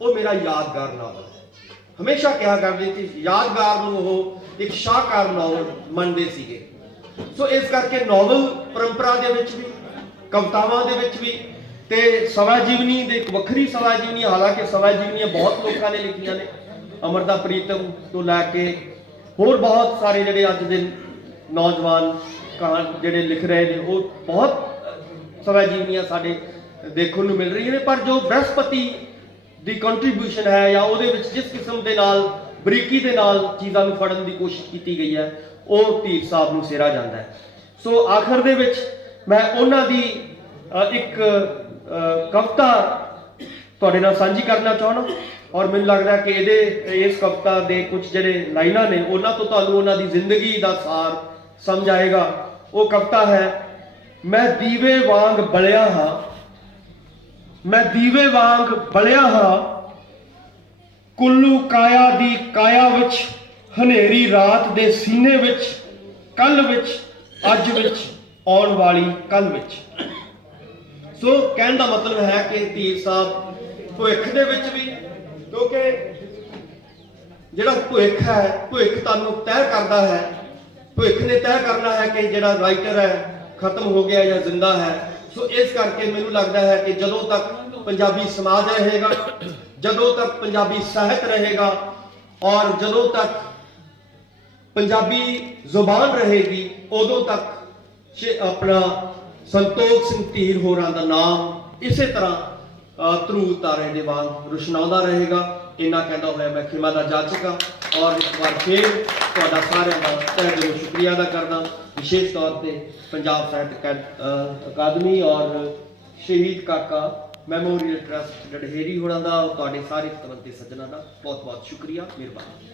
ਉਹ ਮੇਰਾ ਯਾਦਗਾਰ ਨਾਵਲ ਹੈ। ਹਮੇਸ਼ਾ ਕਿਹਾ ਕਰਦੇ ਸੀ ਯਾਦਗਾਰ ਨੂੰ ਉਹ ਇੱਕ ਸ਼ਾਹਕਾਰ ਨਾਵਲ ਮੰਨਦੇ ਸੀਗੇ। ਸੋ ਇਸ ਕਰਕੇ ਨਾਵਲ ਪਰੰਪਰਾ ਦੇ ਵਿੱਚ ਵੀ, ਕਵਿਤਾਵਾਂ ਦੇ ਵਿੱਚ ਵੀ, ਤੇ ਸਵਾ ਜੀਵਨੀ ਦੇ ਇੱਕ ਵੱਖਰੀ ਸਵਾ ਜੀਵਨੀ, ਹਾਲਾਂਕਿ ਸਵਾ ਜੀਵਨੀਆਂ ਬਹੁਤ ਲੋਕਾਂ ਨੇ ਲਿਖੀਆਂ ਨੇ, ਅਮਰਤਾ ਪ੍ਰੀਤਮ ਤੋਂ ਲੈ ਕੇ ਹੋਰ ਬਹੁਤ ਸਾਰੇ ਜਿਹੜੇ ਅੱਜ ਦੇ ਨੌਜਵਾਨ ਜਿਹੜੇ ਲਿਖ ਰਹੇ ਨੇ ਉਹ ਬਹੁਤ ਸਵਾ ਜੀਵਨੀਆਂ ਸਾਡੇ ਦੇਖਣ ਨੂੰ ਮਿਲ ਰਹੀਆਂ ਨੇ। ਪਰ ਜੋ ਬ੍ਰਹਸਪਤੀ ਦੀ ਕੰਟਰੀਬਿਊਸ਼ਨ ਹੈ ਜਾਂ ਉਹਦੇ ਵਿੱਚ ਜਿਸ ਕਿਸਮ ਦੇ ਨਾਲ ਬਰੀਕੀ ਦੇ ਨਾਲ ਚੀਜ਼ਾਂ ਨੂੰ ਫੜਨ ਦੀ ਕੋਸ਼ਿਸ਼ ਕੀਤੀ ਗਈ ਹੈ ਉਹ ਧੀਰ ਸਾਹਿਬ ਨੂੰ ਸਿਰਾ ਜਾਂਦਾ ਹੈ। ਸੋ ਆਖਰ ਦੇ ਵਿੱਚ ਮੈਂ ਉਹਨਾਂ ਦੀ ਇੱਕ ਕਵਿਤਾ ਤੁਹਾਡੇ ਨਾਲ ਸਾਂਝੀ ਕਰਨਾ ਚਾਹੁੰਦਾ ਔਰ ਮੈਨੂੰ ਲੱਗਦਾ ਕਿ ਇਸ ਕਵਿਤਾ ਦੇ ਕੁਝ ਜਿਹੜੇ ਲਾਈਨਾਂ ਨੇ ਉਹਨਾਂ ਤੋਂ ਤੁਹਾਨੂੰ ਉਹਨਾਂ ਦੀ ਜ਼ਿੰਦਗੀ ਦਾ ਸਾਰ ਸਮਝ ਆਏਗਾ। ਉਹ ਕਵਿਤਾ ਹੈ, ਮੈਂ ਦੀਵੇ ਵਾਂਗ ਬਲਿਆ ਹਾਂ, ਮੈਂ ਦੀਵੇ ਵਾਂਗ ਬਲਿਆ ਹਾਂ, ਕੁੱਲੂ ਕਾਇਆ ਦੀ ਕਾਇਆ ਵਿੱਚ, ਹਨੇਰੀ ਰਾਤ ਦੇ ਸੀਨੇ ਵਿੱਚ, ਕੱਲ ਵਿੱਚ, ਅੱਜ ਵਿੱਚ, ਆਉਣ ਵਾਲੀ ਕੱਲ ਵਿੱਚ। ਸੋ ਕਹਿਣ ਦਾ ਮਤਲਬ ਹੈ ਕਿ ਧੀਰ ਸਾਹਿਬ ਭਵਿੱਖ ਦੇ ਵਿੱਚ ਵੀ, ਕਿਉਂਕਿ ਜਿਹੜਾ ਭਵਿੱਖ ਹੈ, ਭਵਿੱਖ ਤੁਹਾਨੂੰ ਤੈਅ ਕਰਦਾ ਹੈ, ਭਵਿੱਖ ਨੇ ਤੈਅ ਕਰਨਾ ਹੈ ਕਿ ਜਿਹੜਾ ਰਾਈਟਰ ਹੈ ਖਤਮ ਹੋ ਗਿਆ ਜਾਂ ਜ਼ਿੰਦਾ ਹੈ। ਸੋ ਇਸ ਕਰਕੇ ਮੈਨੂੰ ਲੱਗਦਾ ਹੈ ਕਿ ਜਦੋਂ ਤੱਕ ਪੰਜਾਬੀ ਸਮਾਜ ਰਹੇਗਾ, ਜਦੋਂ ਤੱਕ ਪੰਜਾਬੀ ਸਾਹਿਤ ਰਹੇਗਾ ਔਰ ਜਦੋਂ ਤੱਕ ਪੰਜਾਬੀ ਜ਼ੁਬਾਨ ਰਹੇਗੀ, ਉਦੋਂ ਤੱਕ ਆਪਣਾ ਸੰਤੋਖ ਸਿੰਘ ਧੀਰ ਹੋਰਾਂ ਦਾ ਨਾਮ ਇਸੇ ਤਰ੍ਹਾਂ ਧਰੂ ਤਾਰੇ ਦੇ ਵਾਂਗ ਰੁਸ਼ਨਾਉਂਦਾ ਰਹੇਗਾ। ਇੰਨਾ ਕਹਿੰਦਾ ਹੋਇਆ ਮੈਂ ਖਿਮਾ ਦਾ ਜਾਚਕ ਹਾਂ ਔਰ ਇੱਕ ਵਾਰ ਫਿਰ ਤੁਹਾਡਾ ਸਾਰਿਆਂ ਦਾ ਤਹਿ ਦਿਲੋਂ ਸ਼ੁਕਰੀਆ ਅਦਾ ਕਰਦਾ, ਵਿਸ਼ੇਸ਼ ਤੌਰ ਤੇ ਪੰਜਾਬ ਸਾਹਿਤ ਅਕਾਦਮੀ ਔਰ ਸ਼ਹੀਦ ਕਾਕਾ ਮੈਮੋਰੀਅਲ ਟਰਸਟ ਡਢੇਰੀ ਹੋਰਾਂ ਦਾ, ਤੁਹਾਡੇ ਸਾਰੇ ਸਤਿਵੰਤੇ ਸੱਜਣਾਂ ਦਾ ਬਹੁਤ ਬਹੁਤ ਸ਼ੁਕਰੀਆ, ਮਿਹਰਬਾਨੀ।